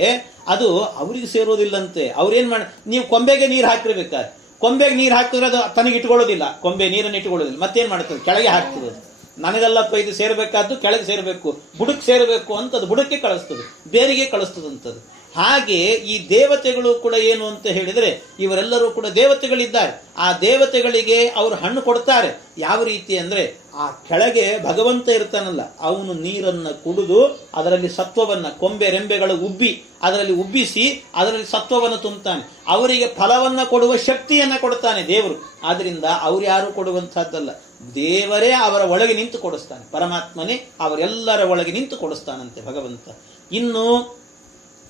ಅದು ಅವರಿಗೆ ಸೇರೋದಿಲ್ಲಂತೆ. ಅವ್ರೇನ್ ನೀವು ಕೊಂಬೆಗೆ ನೀರು ಹಾಕಿರ್ಬೇಕಾದ್ರೆ, ಕೊಂಬೆಗೆ ನೀರು ಹಾಕಿದ್ರೆ ಅದು ತನಗೆ ಇಟ್ಕೊಳ್ಳೋದಿಲ್ಲ, ಕೊಂಬೆ ನೀರನ್ನು ಇಟ್ಕೊಳ್ಳೋದಿಲ್ಲ. ಮತ್ತೇನ್ ಮಾಡ್ತದೆ? ಕೆಳಗೆ ಹಾಕ್ತದೆ. ನನಗಲ್ಲಪ್ಪ ಇದು ಸೇರಬೇಕಾದ್ದು ಕೆಳಗೆ ಸೇರಬೇಕು, ಬುಡಕ್ಕೆ ಸೇರಬೇಕು ಅಂತ ಅದು ಬುಡಕ್ಕೆ ಕಳಿಸ್ತದೆ, ಬೇರಿಗೆ ಕಳಿಸ್ತದಂಥದ್ದು. ಹಾಗೆ ಈ ದೇವತೆಗಳು ಕೂಡ ಏನು ಅಂತ ಹೇಳಿದ್ರೆ ಇವರೆಲ್ಲರೂ ಕೂಡ ದೇವತೆಗಳಿದ್ದಾರೆ. ಆ ದೇವತೆಗಳಿಗೆ ಅವರು ಹಣ್ಣು ಕೊಡ್ತಾರೆ. ಯಾವ ರೀತಿ ಅಂದ್ರೆ ಆ ಕೆಳಗೆ ಭಗವಂತ ಇರ್ತಾನಲ್ಲ, ಅವನು ನೀರನ್ನ ಕುಡಿದು ಅದರಲ್ಲಿ ಸತ್ವವನ್ನ, ಕೊಂಬೆ ರೆಂಬೆಗಳು ಅದರಲ್ಲಿ ಉಬ್ಬಿಸಿ ಅದರಲ್ಲಿ ಸತ್ವವನ್ನು ತುಂಬುತ್ತಾನೆ. ಅವರಿಗೆ ಫಲವನ್ನ ಕೊಡುವ ಶಕ್ತಿಯನ್ನ ಕೊಡ್ತಾನೆ ದೇವರು. ಆದ್ರಿಂದ ಅವ್ರು ಯಾರು ಕೊಡುವಂತಹದ್ದಲ್ಲ, ದೇವರೇ ಅವರ ಒಳಗೆ ನಿಂತು ಕೊಡಿಸ್ತಾನೆ. ಪರಮಾತ್ಮನೇ ಅವರೆಲ್ಲರ ಒಳಗೆ ನಿಂತು ಕೊಡಿಸ್ತಾನಂತೆ ಭಗವಂತ. ಇನ್ನು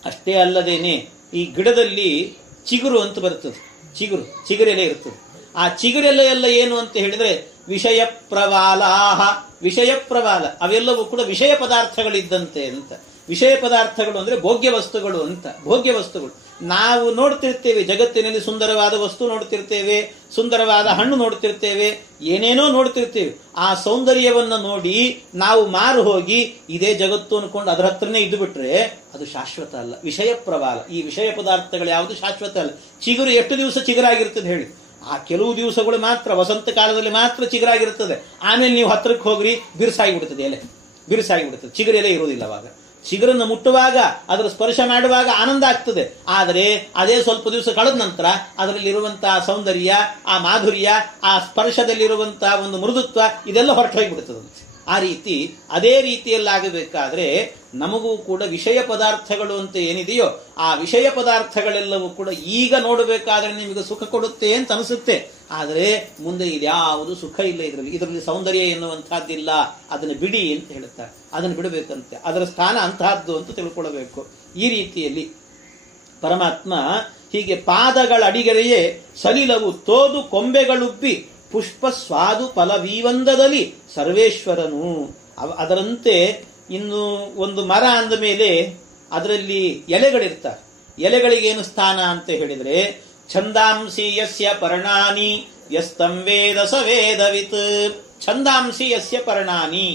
ಅಷ್ಟೇ ಅಲ್ಲದೇನೆ ಈ ಗಿಡದಲ್ಲಿ ಚಿಗುರು ಅಂತ ಬರ್ತದೆ. ಚಿಗುರೆಲೆ ಇರ್ತದೆ. ಆ ಚಿಗುರೆಲೆ ಎಲ್ಲ ಏನು ಅಂತ ಹೇಳಿದ್ರೆ ವಿಷಯ ಪ್ರವಾಲ. ಅವೆಲ್ಲವೂ ಕೂಡ ವಿಷಯ ಪದಾರ್ಥಗಳಿದ್ದಂತೆ ಅಂತ. ವಿಷಯ ಪದಾರ್ಥಗಳು ಅಂದ್ರೆ ಭೋಗ್ಯ ವಸ್ತುಗಳು ಅಂತ. ಭೋಗ್ಯ ವಸ್ತುಗಳು ನಾವು ನೋಡ್ತಿರ್ತೇವೆ, ಜಗತ್ತಿನಲ್ಲಿ ಸುಂದರವಾದ ವಸ್ತು ನೋಡ್ತಿರ್ತೇವೆ, ಸುಂದರವಾದ ಹಣ್ಣು ನೋಡ್ತಿರ್ತೇವೆ, ಏನೇನೋ ನೋಡ್ತಿರ್ತೇವೆ. ಆ ಸೌಂದರ್ಯವನ್ನ ನೋಡಿ ನಾವು ಮಾರು ಹೋಗಿ ಇದೇ ಜಗತ್ತು ಅನ್ಕೊಂಡು ಅದರ ಹತ್ರನೇ ಇದ್ದು ಬಿಟ್ರೆ ಅದು ಶಾಶ್ವತ ಅಲ್ಲ, ವಿಷಯ ಪ್ರವಾಲ. ಈ ವಿಷಯ ಪದಾರ್ಥಗಳು ಯಾವುದು ಶಾಶ್ವತ ಅಲ್ಲ. ಚಿಗುರು ಎಷ್ಟು ದಿವಸ ಚಿಗುರಾಗಿರ್ತದೆ ಹೇಳಿ? ಆ ಕೆಲವು ದಿವಸಗಳು ಮಾತ್ರ, ವಸಂತ ಕಾಲದಲ್ಲಿ ಮಾತ್ರ ಚಿಗುರಾಗಿರ್ತದೆ. ಆಮೇಲೆ ನೀವು ಹತ್ರಕ್ಕೆ ಹೋಗ್ರಿ ಬಿರುಸಾಗಿ ಬಿಡುತ್ತದೆ, ಎಲೆ ಬಿರುಸಾಗಿ ಬಿಡುತ್ತದೆ, ಚಿಗುರೆಲೆ ಇರುವುದಿಲ್ಲ. ಅವಾಗ ಚಿಗುರನ್ನು ಮುಟ್ಟುವಾಗ, ಅದರ ಸ್ಪರ್ಶ ಮಾಡುವಾಗ ಆನಂದ ಆಗ್ತದೆ. ಆದರೆ ಅದೇ ಸ್ವಲ್ಪ ದಿವಸ ಕಳೆದ ನಂತರ ಅದರಲ್ಲಿರುವಂತಹ ಸೌಂದರ್ಯ, ಆ ಮಾಧುರ್ಯ, ಆ ಸ್ಪರ್ಶದಲ್ಲಿರುವಂತಹ ಒಂದು ಮೃದುತ್ವ ಇದೆಲ್ಲ ಹೊರಟು ಹೋಗಿಬಿಡುತ್ತದಂತೆ. ಆ ರೀತಿ ಅದೇ ರೀತಿಯಲ್ಲಾಗಬೇಕಾದ್ರೆ ನಮಗೂ ಕೂಡ ವಿಷಯ ಪದಾರ್ಥಗಳು ಅಂತ ಏನಿದೆಯೋ ಆ ವಿಷಯ ಪದಾರ್ಥಗಳೆಲ್ಲವೂ ಕೂಡ ಈಗ ನೋಡಬೇಕಾದ್ರೆ ನಿಮಗೆ ಸುಖ ಕೊಡುತ್ತೆ ಅಂತ ಅನಿಸುತ್ತೆ. ಆದರೆ ಮುಂದೆ ಇದ್ಯಾವುದು ಸುಖ ಇಲ್ಲ, ಇದರಲ್ಲಿ ಸೌಂದರ್ಯ ಎನ್ನುವಂತಹದ್ದಿಲ್ಲ, ಅದನ್ನು ಬಿಡಿ ಅಂತ ಹೇಳುತ್ತಾರೆ. ಅದನ್ನು ಬಿಡಬೇಕಂತೆ, ಅದರ ಸ್ಥಾನ ಅಂತಹದ್ದು ಅಂತ ತಿಳ್ಕೊಳ್ಬೇಕು. ಈ ರೀತಿಯಲ್ಲಿ ಪರಮಾತ್ಮ ಹೀಗೆ ಪಾದಗಳ ಅಡಿಗೆರೆಯೇ ಸಲಿಲವು ತೋದು ಕೊಂಬೆಗಳುಬ್ಬಿ ಪುಷ್ಪ ಸ್ವಾದು ಫಲವೀವಂದದಲ್ಲಿ ಸರ್ವೇಶ್ವರನು. ಅದರಂತೆ ಇನ್ನು ಒಂದು ಮರ ಅಂದ ಮೇಲೆ ಅದರಲ್ಲಿ ಎಲೆಗಳಿರ್ತಾರೆ. ಎಲೆಗಳಿಗೇನು ಸ್ಥಾನ ಅಂತ ಹೇಳಿದ್ರೆ ಛಂದಾಂಸಿ ಯಸ್ಯ ಪರ್ಣಾನಿ ಯಸ್ತಂ ವೇದ ಸ ವೇದವಿತ್. ಛಂದಾಂಸಿ ಯಸ್ಯ ಪರ್ಣಾನಿ,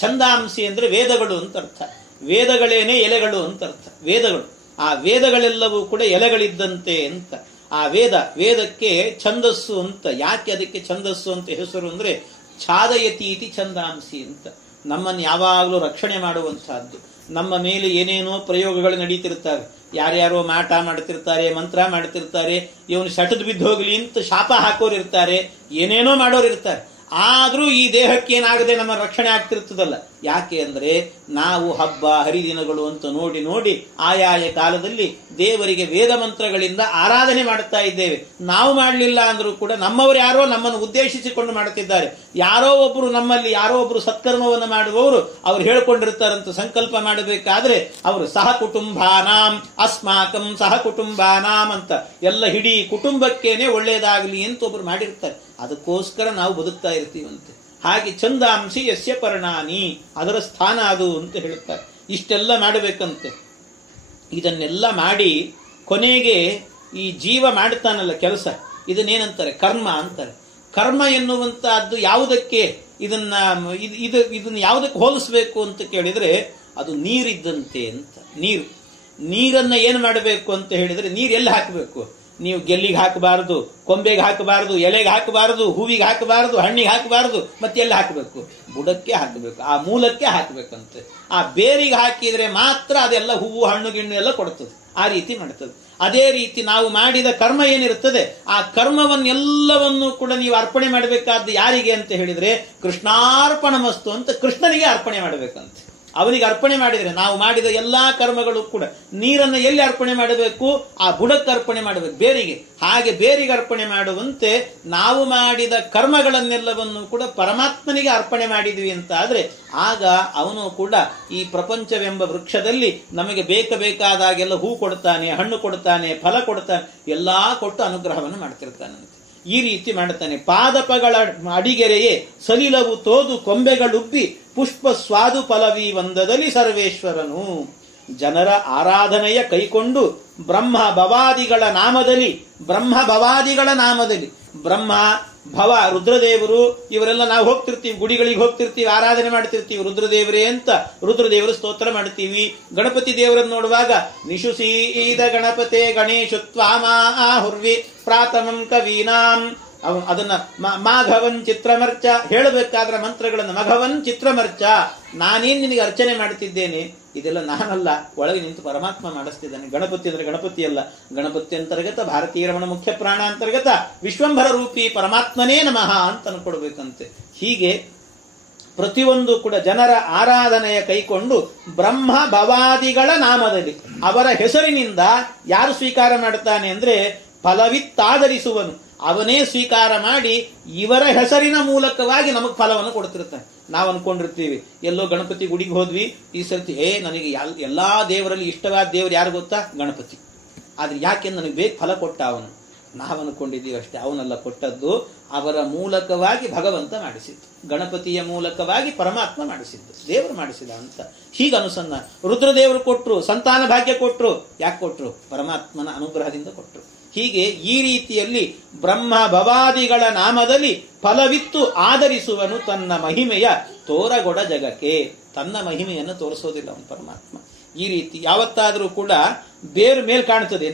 ಛಂದಾಂಸಿ ಅಂದ್ರೆ ವೇದಗಳು ಅಂತ ಅರ್ಥ. ವೇದಗಳೇನೆ ಎಲೆಗಳು ಅಂತ ಅರ್ಥ. ವೇದಗಳು, ಆ ವೇದಗಳೆಲ್ಲವೂ ಕೂಡ ಎಲೆಗಳಿದ್ದಂತೆ ಅಂತ. ಆ ವೇದಕ್ಕೆ ಛಂದಸ್ಸು ಅಂತ. ಯಾಕೆ ಅದಕ್ಕೆ ಛಂದಸ್ಸು ಅಂತ ಹೆಸರು ಅಂದ್ರೆ ಛಾದಯತೀತಿ ಛಂದಾಂಸಿ ಅಂತ. ನಮ್ಮನ್ನು ಯಾವಾಗಲೂ ರಕ್ಷಣೆ ಮಾಡುವಂತಹದ್ದು. ನಮ್ಮ ಮೇಲೆ ಏನೇನೋ ಪ್ರಯೋಗಗಳು ನಡೀತಿರ್ತಾರೆ. ಯಾರ್ಯಾರೋ ಮಾಟ ಮಾಡ್ತಿರ್ತಾರೆ, ಮಂತ್ರ ಮಾಡ್ತಿರ್ತಾರೆ, ಇವನು ಸಟದ್ ಬಿದ್ದು ಹೋಗ್ಲಿ ಅಂತ ಶಾಪ ಹಾಕೋರು ಇರ್ತಾರೆ, ಏನೇನೋ ಮಾಡೋರು ಇರ್ತಾರೆ. ಆದ್ರೂ ಈ ದೇಹಕ್ಕೆ ಏನಾಗದೆ ನಮ್ಮ ರಕ್ಷಣೆ ಆಗ್ತಿರ್ತದಲ್ಲ. ಯಾಕೆ ಅಂದ್ರೆ ನಾವು ಹಬ್ಬ ಹರಿದಿನಗಳು ಅಂತ ನೋಡಿ ನೋಡಿ ಆಯಾಯ ಕಾಲದಲ್ಲಿ ದೇವರಿಗೆ ವೇದ ಮಂತ್ರಗಳಿಂದ ಆರಾಧನೆ ಮಾಡುತ್ತಾ ಇದ್ದೇವೆ. ನಾವು ಮಾಡಲಿಲ್ಲ ಅಂದ್ರೂ ಕೂಡ ನಮ್ಮವರು ಯಾರೋ ನಮ್ಮನ್ನು ಉದ್ದೇಶಿಸಿಕೊಂಡು ಮಾಡುತ್ತಿದ್ದಾರೆ. ಯಾರೋ ಒಬ್ರು ಸತ್ಕರ್ಮವನ್ನು ಮಾಡುವವರು ಅವ್ರು ಹೇಳ್ಕೊಂಡಿರ್ತಾರಂತ ಸಂಕಲ್ಪ ಮಾಡಬೇಕಾದ್ರೆ ಅವರು ಸಹ ಕುಟುಂಬಾನಾಂ ಅಸ್ಮಾಕಂ ಸಹ ಕುಟುಂಬಾನಾಂ ಅಂತ ಎಲ್ಲ ಇಡೀ ಕುಟುಂಬಕ್ಕೇನೆ ಒಳ್ಳೇದಾಗಲಿ ಅಂತ ಒಬ್ರು ಮಾಡಿರ್ತಾರೆ. ಅದಕ್ಕೋಸ್ಕರ ನಾವು ಬದುಕ್ತಾ ಇರ್ತೀವಂತೆ. ಹಾಗೆ ಛಂದಾಂಸಿ ಯಸ್ಯ ಪರ್ಣಾನಿ, ಅದರ ಸ್ಥಾನ ಅದು ಅಂತ ಹೇಳುತ್ತಾರೆ. ಇಷ್ಟೆಲ್ಲ ಮಾಡಬೇಕಂತೆ. ಇದನ್ನೆಲ್ಲ ಮಾಡಿ ಕೊನೆಗೆ ಈ ಜೀವ ಮಾಡ್ತಾನಲ್ಲ ಕೆಲಸ, ಇದನ್ನೇನಂತಾರೆ? ಕರ್ಮ ಅಂತಾರೆ. ಕರ್ಮ ಎನ್ನುವಂತಹದ್ದು ಯಾವುದಕ್ಕೆ ಇದನ್ನ ಯಾವುದಕ್ಕೆ ಹೋಲಿಸ್ಬೇಕು ಅಂತ ಕೇಳಿದ್ರೆ ಅದು ನೀರಿದ್ದಂತೆ ಅಂತ. ನೀರನ್ನ ಏನು ಮಾಡಬೇಕು ಅಂತ ಹೇಳಿದ್ರೆ, ನೀರು ಎಲ್ಲಿ ಹಾಕಬೇಕು? ನೀವು ಗೆಲ್ಲಿಗೆ ಹಾಕಬಾರದು, ಕೊಂಬೆಗೆ ಹಾಕಬಾರದು, ಎಲೆಗೆ ಹಾಕಬಾರದು, ಹೂವಿಗೆ ಹಾಕಬಾರದು, ಹಣ್ಣಿಗೆ ಹಾಕಬಾರದು, ಮತ್ತೆ ಎಲ್ಲಿ ಹಾಕಬೇಕು? ಬುಡಕ್ಕೆ ಹಾಕಬೇಕು, ಆ ಮೂಲಕ್ಕೆ ಹಾಕಬೇಕಂತೆ. ಆ ಬೇರಿಗೆ ಹಾಕಿದ್ರೆ ಮಾತ್ರ ಅದೆಲ್ಲ ಹೂವು ಹಣ್ಣು ಗಿಣ್ಣು ಎಲ್ಲ ಕೊಡ್ತದೆ. ಆ ರೀತಿ ಮಾಡ್ತದೆ. ಅದೇ ರೀತಿ ನಾವು ಮಾಡಿದ ಕರ್ಮ ಏನಿರುತ್ತದೆ, ಆ ಕರ್ಮವನ್ನೆಲ್ಲವನ್ನು ಕೂಡ ನೀವು ಅರ್ಪಣೆ ಮಾಡಬೇಕಾದ್ದು ಯಾರಿಗೆ ಅಂತ ಹೇಳಿದ್ರೆ ಕೃಷ್ಣಾರ್ಪಣಮಸ್ತು ಅಂತ ಕೃಷ್ಣನಿಗೆ ಅರ್ಪಣೆ ಮಾಡಬೇಕಂತೆ. ಅವನಿಗೆ ಅರ್ಪಣೆ ಮಾಡಿದರೆ ನಾವು ಮಾಡಿದ ಎಲ್ಲಾ ಕರ್ಮಗಳು ಕೂಡ ನೀರನ್ನು ಎಲ್ಲಿ ಅರ್ಪಣೆ ಮಾಡಬೇಕು? ಆ ಬುಡಕ್ಕೆ ಅರ್ಪಣೆ ಮಾಡಬೇಕು, ಬೇರಿಗೆ. ಹಾಗೆ ಬೇರಿಗೆ ಅರ್ಪಣೆ ಮಾಡುವಂತೆ ನಾವು ಮಾಡಿದ ಕರ್ಮಗಳನ್ನೆಲ್ಲವನ್ನು ಕೂಡ ಪರಮಾತ್ಮನಿಗೆ ಅರ್ಪಣೆ ಮಾಡಿದ್ವಿ ಅಂತ ಆದ್ರೆ ಆಗ ಅವನು ಕೂಡ ಈ ಪ್ರಪಂಚವೆಂಬ ವೃಕ್ಷದಲ್ಲಿ ನಮಗೆ ಬೇಕಾದಾಗೆಲ್ಲ ಹೂ ಕೊಡ್ತಾನೆ, ಹಣ್ಣು ಕೊಡ್ತಾನೆ, ಫಲ ಕೊಡ್ತಾನೆ, ಎಲ್ಲಾ ಕೊಟ್ಟು ಅನುಗ್ರಹವನ್ನು ಮಾಡ್ತಿರ್ತಾನಂತೆ. ಈ ರೀತಿ ಮಾಡುತ್ತಾನೆ. ಪಾದಪಗಳ ಅಡಿಗೆರೆಯೇ ಸಲಿಲವು ತೋದು ಕೊಂಬೆಗಳುಬ್ಬಿ ಪುಷ್ಪ ಸ್ವಾದು ಫಲವಿ ವಂದದಲ್ಲಿ ಸರ್ವೇಶ್ವರನು. ಜನರ ಆರಾಧನೆಯ ಕೈಕೊಂಡು ಬ್ರಹ್ಮ ಭವಾದಿಗಳ ನಾಮದಲ್ಲಿ ಬ್ರಹ್ಮ ಭವ ರುದ್ರದೇವರು ಇವರೆಲ್ಲ ನಾವು ಹೋಗ್ತಿರ್ತೀವಿ, ಗುಡಿಗಳಿಗೆ ಹೋಗ್ತಿರ್ತೀವಿ, ಆರಾಧನೆ ಮಾಡ್ತಿರ್ತೀವಿ ರುದ್ರದೇವರೇ ಅಂತ. ರುದ್ರದೇವರು ಸ್ತೋತ್ರ ಮಾಡ್ತೀವಿ. ಗಣಪತಿ ದೇವರನ್ನು ನೋಡುವಾಗ ನಿಶುಸೀದ ಗಣಪತೆ ಗಣೇಶತ್ವಾಮಾಹುರ್ವಿ ಪ್ರಾತಮಂ ಕವೀನಾಂ, ಅದನ್ನ ಮಾಘವನ್ ಚಿತ್ರಮರ್ಚ ಹೇಳಬೇಕಾದ್ರ ಮಂತ್ರಗಳನ್ನು ಮಘವನ್ ಚಿತ್ರಮರ್ಚ, ನಾನೇನ್ ನಿನಗೆ ಅರ್ಚನೆ ಮಾಡುತ್ತಿದ್ದೇನೆ, ಇದೆಲ್ಲ ನಾನಲ್ಲ, ಒಳಗೆ ನಿಂತು ಪರಮಾತ್ಮ ಮಾಡಿಸ್ತಿದ್ದಾನೆ. ಗಣಪತಿ ಅಂದ್ರೆ ಗಣಪತಿ ಅಲ್ಲ, ಗಣಪತಿ ಅಂತರ್ಗತ ಭಾರತೀಯ ರಮಣ ಮುಖ್ಯ ಪ್ರಾಣ ಅಂತರ್ಗತ ವಿಶ್ವಂಭರ ರೂಪಿ ಪರಮಾತ್ಮನೇ ನಮಃ ಅಂತ ಅನ್ಕೊಡ್ಬೇಕಂತೆ. ಹೀಗೆ ಪ್ರತಿಯೊಂದು ಕೂಡ ಜನರ ಆರಾಧನೆಯ ಕೈಕೊಂಡು ಬ್ರಹ್ಮ ಭವಾದಿಗಳ ನಾಮದಲ್ಲಿ, ಅವರ ಹೆಸರಿನಿಂದ ಯಾರು ಸ್ವೀಕಾರ ಮಾಡುತ್ತಾನೆ ಅಂದ್ರೆ ಫಲವಿತ್ತಾದರಿಸುವನು, ಅವನೇ ಸ್ವೀಕಾರ ಮಾಡಿ ಇವರ ಹೆಸರಿನ ಮೂಲಕವಾಗಿ ನಮಗೆ ಫಲವನ್ನು ಕೊಡ್ತಿರ್ತಾನೆ. ನಾವು ಅನ್ಕೊಂಡಿರ್ತೀವಿ, ಎಲ್ಲೋ ಗಣಪತಿ ಗುಡಿಗೆ ಹೋದ್ವಿ, ಈ ಸರ್ತಿ ನನಗೆ ಎಲ್ಲಾ ದೇವರಲ್ಲಿ ಇಷ್ಟವಾದ ದೇವರು ಯಾರು ಗೊತ್ತಾ? ಗಣಪತಿ. ಆದ್ರೆ ಯಾಕೆ ನನಗೆ ಬೇಕು ಫಲ ಕೊಟ್ಟ ಅವನು. ನಾವು ಅನ್ಕೊಂಡಿದ್ದೀವಿ ಅಷ್ಟೇ, ಅವನೆಲ್ಲ ಕೊಟ್ಟದ್ದು ಅವರ ಮೂಲಕವಾಗಿ ಭಗವಂತ ಮಾಡಿಸಿದ್ದು, ಗಣಪತಿಯ ಮೂಲಕವಾಗಿ ಪರಮಾತ್ಮ ಮಾಡಿಸಿದ್ದು, ದೇವರು ಮಾಡಿಸಿದ ಅಂತ. ಹೀಗೆ ಅನುಸಂಧಾನ. ರುದ್ರದೇವರು ಕೊಟ್ರು, ಸಂತಾನ ಭಾಗ್ಯ ಕೊಟ್ರು. ಯಾಕೆ ಕೊಟ್ರು? ಪರಮಾತ್ಮನ ಅನುಗ್ರಹದಿಂದ ಕೊಟ್ರು. ಹೀಗೆ ಈ ರೀತಿಯಲ್ಲಿ ಬ್ರಹ್ಮ ಭವಾದಿಗಳ ನಾಮದಲ್ಲಿ ಫಲವಿತ್ತು ಆಧರಿಸುವನು ತನ್ನ ಮಹಿಮೆಯ ತೋರಗೊಡ ಜಗಕ್ಕೆ. ತನ್ನ ಮಹಿಮೆಯನ್ನು ತೋರಿಸೋದಿಲ್ಲ ಅವನು ಪರಮಾತ್ಮ. ಈ ರೀತಿ ಯಾವತ್ತಾದರೂ ಕೂಡ ಬೇರು ಮೇಲ್ ಕಾಣುತ್ತದೆ,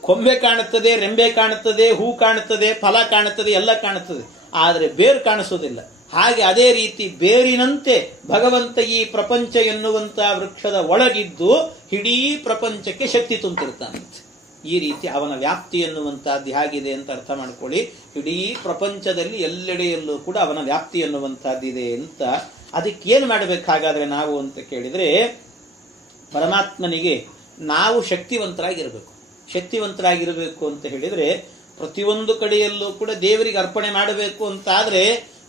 ಕೊಂಬೆ ಕಾಣುತ್ತದೆ, ರೆಂಬೆ ಕಾಣುತ್ತದೆ, ಹೂ ಕಾಣುತ್ತದೆ, ಫಲ ಕಾಣುತ್ತದೆ, ಎಲ್ಲ ಕಾಣುತ್ತದೆ, ಆದರೆ ಬೇರು ಕಾಣಿಸೋದಿಲ್ಲ. ಹಾಗೆ ಅದೇ ರೀತಿ ಬೇರಿನಂತೆ ಭಗವಂತ ಈ ಪ್ರಪಂಚ ಎನ್ನುವಂತಹ ವೃಕ್ಷದ ಒಳಗಿದ್ದು ಇಡೀ ಪ್ರಪಂಚಕ್ಕೆ ಶಕ್ತಿ ತುಂಬಿರ್ತಾನಂತೆ. ಈ ರೀತಿ ಅವನ ವ್ಯಾಪ್ತಿ ಎನ್ನುವಂತಹದ್ದು ಹೇಗಿದೆ ಅಂತ ಅರ್ಥ ಮಾಡ್ಕೊಳ್ಳಿ. ಇಡೀ ಪ್ರಪಂಚದಲ್ಲಿ ಎಲ್ಲೆಡೆಯಲ್ಲೂ ಕೂಡ ಅವನ ವ್ಯಾಪ್ತಿ ಎನ್ನುವಂತಹದ್ದಿದೆ ಅಂತ. ಅದಕ್ಕೇನು ಮಾಡಬೇಕಾಗಾದ್ರೆ ನಾವು ಅಂತ ಕೇಳಿದ್ರೆ, ಪರಮಾತ್ಮನಿಗೆ ನಾವು ಶಕ್ತಿವಂತರಾಗಿರಬೇಕು ಅಂತ ಹೇಳಿದ್ರೆ ಪ್ರತಿಯೊಂದು ಕಡೆಯಲ್ಲೂ ಕೂಡ ದೇವರಿಗೆ ಅರ್ಪಣೆ ಮಾಡಬೇಕು ಅಂತ ಆದ್ರೆ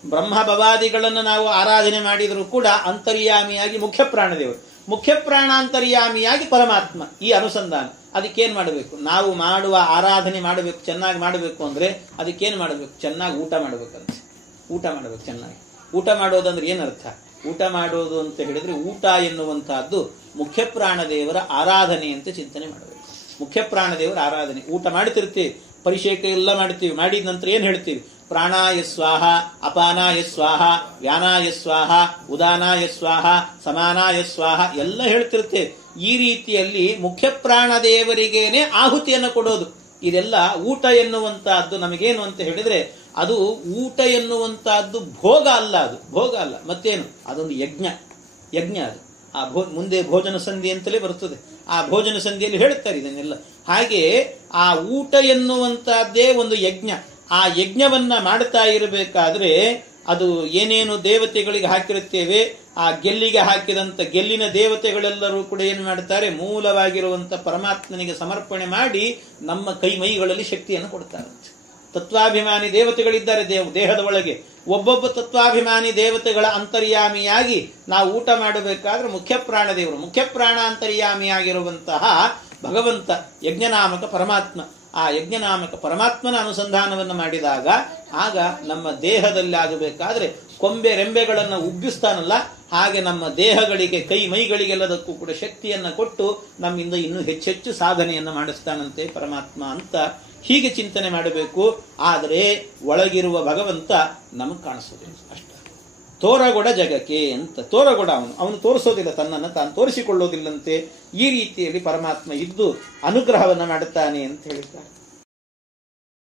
ಬ್ರಹ್ಮ ಭವಾದಿಗಳನ್ನು ನಾವು ಆರಾಧನೆ ಮಾಡಿದರೂ ಕೂಡ ಅಂತರ್ಯಾಮಿಯಾಗಿ ಮುಖ್ಯ ಪ್ರಾಣದೇವರು, ಮುಖ್ಯ ಪ್ರಾಣಾಂತರ್ಯಾಮಿಯಾಗಿ ಪರಮಾತ್ಮ. ಈ ಅನುಸಂಧಾನ ಅದಕ್ಕೇನು ಮಾಡಬೇಕು? ನಾವು ಮಾಡುವ ಆರಾಧನೆ ಮಾಡಬೇಕು, ಚೆನ್ನಾಗಿ ಮಾಡಬೇಕು ಅಂದ್ರೆ ಅದಕ್ಕೇನು ಮಾಡಬೇಕು? ಚೆನ್ನಾಗಿ ಊಟ ಮಾಡಬೇಕಂತೆ. ಊಟ ಮಾಡಬೇಕು ಚೆನ್ನಾಗಿ. ಊಟ ಮಾಡೋದಂದ್ರೆ ಏನರ್ಥ? ಊಟ ಮಾಡೋದು ಅಂತ ಹೇಳಿದ್ರೆ ಊಟ ಎನ್ನುವಂತಹದ್ದು ಮುಖ್ಯ ಪ್ರಾಣದೇವರ ಆರಾಧನೆ ಅಂತ ಚಿಂತನೆ ಮಾಡಬೇಕು. ಮುಖ್ಯ ಪ್ರಾಣದೇವರ ಆರಾಧನೆ. ಊಟ ಮಾಡ್ತಿರ್ತೀವಿ, ಪರಿಷೇಕ ಎಲ್ಲ ಮಾಡ್ತೀವಿ, ಮಾಡಿದ ನಂತರ ಏನ್ ಹೇಳ್ತೀವಿ? ಪ್ರಾಣಾಯ ಸ್ವಾಹ, ಅಪಾನಾಯ ಸ್ವಾಹ, ವ್ಯಾನಾಯ ಸ್ವಾಹ, ಉದಾನಾಯ ಸ್ವಾಹ, ಸಮಾನಾಯ ಸ್ವಾಹ ಎಲ್ಲ ಹೇಳ್ತಿರ್ತೇವೆ. ಈ ರೀತಿಯಲ್ಲಿ ಮುಖ್ಯ ಪ್ರಾಣ ದೇವರಿಗೇನೆ ಆಹುತಿಯನ್ನು ಕೊಡೋದು. ಇದೆಲ್ಲ ಊಟ ಎನ್ನುವಂತಹದ್ದು ನಮಗೇನು ಅಂತ ಹೇಳಿದ್ರೆ, ಅದು ಊಟ ಎನ್ನುವಂತಹದ್ದು ಭೋಗ ಅಲ್ಲ, ಅದು ಭೋಗ ಅಲ್ಲ, ಮತ್ತೇನು, ಅದೊಂದು ಯಜ್ಞ. ಅದು ಆ ಮುಂದೆ ಭೋಜನ ಸಂಧಿ ಅಂತಲೇ ಬರುತ್ತದೆ. ಆ ಭೋಜನ ಸಂಧಿಯಲ್ಲಿ ಹೇಳುತ್ತಾರೆ ಇದನ್ನೆಲ್ಲ. ಹಾಗೆ ಆ ಊಟ ಎನ್ನುವಂತಹದ್ದೇ ಒಂದು ಯಜ್ಞ. ಆ ಯಜ್ಞವನ್ನ ಮಾಡ್ತಾ ಇರಬೇಕಾದ್ರೆ ಅದು ಏನೇನು ದೇವತೆಗಳಿಗೆ ಹಾಕಿರುತ್ತೇವೆ, ಆ ಗೆಲ್ಲಿಗೆ ಹಾಕಿದಂತ ಗೆಲ್ಲಿನ ದೇವತೆಗಳೆಲ್ಲರೂ ಕೂಡ ಏನು ಮಾಡ್ತಾರೆ, ಮೂಲವಾಗಿರುವಂತ ಪರಮಾತ್ಮನಿಗೆ ಸಮರ್ಪಣೆ ಮಾಡಿ ನಮ್ಮ ಕೈ ಮೈಗಳಲ್ಲಿ ಶಕ್ತಿಯನ್ನು ಕೊಡ್ತಾರೆ. ತತ್ವಾಭಿಮಾನಿ ದೇವತೆಗಳಿದ್ದಾರೆ ದೇಹದ ಒಳಗೆ. ಒಬ್ಬೊಬ್ಬ ತತ್ವಾಭಿಮಾನಿ ದೇವತೆಗಳ ಅಂತರ್ಯಾಮಿಯಾಗಿ ನಾವು ಊಟ ಮಾಡಬೇಕಾದ್ರೆ ಮುಖ್ಯ ಪ್ರಾಣ ದೇವರು, ಮುಖ್ಯ ಪ್ರಾಣ ಅಂತರ್ಯಾಮಿಯಾಗಿರುವಂತಹ ಭಗವಂತ ಯಜ್ಞನಾಮಕ ಪರಮಾತ್ಮ. ಆ ಯಜ್ಞನಾಮಕ ಪರಮಾತ್ಮನ ಅನುಸಂಧಾನವನ್ನು ಮಾಡಿದಾಗ ಆಗ ನಮ್ಮ ದೇಹದಲ್ಲಿ ಆಗಬೇಕಾದ್ರೆ ಕೊಂಬೆ ರೆಂಬೆಗಳನ್ನು ಉಬ್ಬಿಸ್ತಾನಲ್ಲ, ಹಾಗೆ ನಮ್ಮ ದೇಹಗಳಿಗೆ ಕೈ ಮೈಗಳಿಗೆಲ್ಲದಕ್ಕೂ ಕೂಡ ಶಕ್ತಿಯನ್ನು ಕೊಟ್ಟು ನಮ್ಮಿಂದ ಇನ್ನೂ ಹೆಚ್ಚೆಚ್ಚು ಸಾಧನೆಯನ್ನು ಮಾಡಿಸ್ತಾನಂತೆ ಪರಮಾತ್ಮ ಅಂತ ಹೀಗೆ ಚಿಂತನೆ ಮಾಡಬೇಕು. ಆದರೆ ಒಳಗಿರುವ ಭಗವಂತ ನಮಗೆ ಕಾಣಿಸೋದಿಲ್ಲ ಅಷ್ಟ. ತೋರಗೊಡ ಜಗಕ್ಕೆ ಅಂತ, ತೋರಗೊಡ ಅವನು ತೋರಿಸೋದಿಲ್ಲ, ತನ್ನನ್ನು ತಾನು ತೋರಿಸಿಕೊಳ್ಳೋದಿಲ್ಲಂತೆ. ಈ ರೀತಿಯಲ್ಲಿ ಪರಮಾತ್ಮ ಇದ್ದು ಅನುಗ್ರಹವನ್ನು ಮಾಡುತ್ತಾನೆ ಅಂತ ಹೇಳಿದ್ದಾರೆ.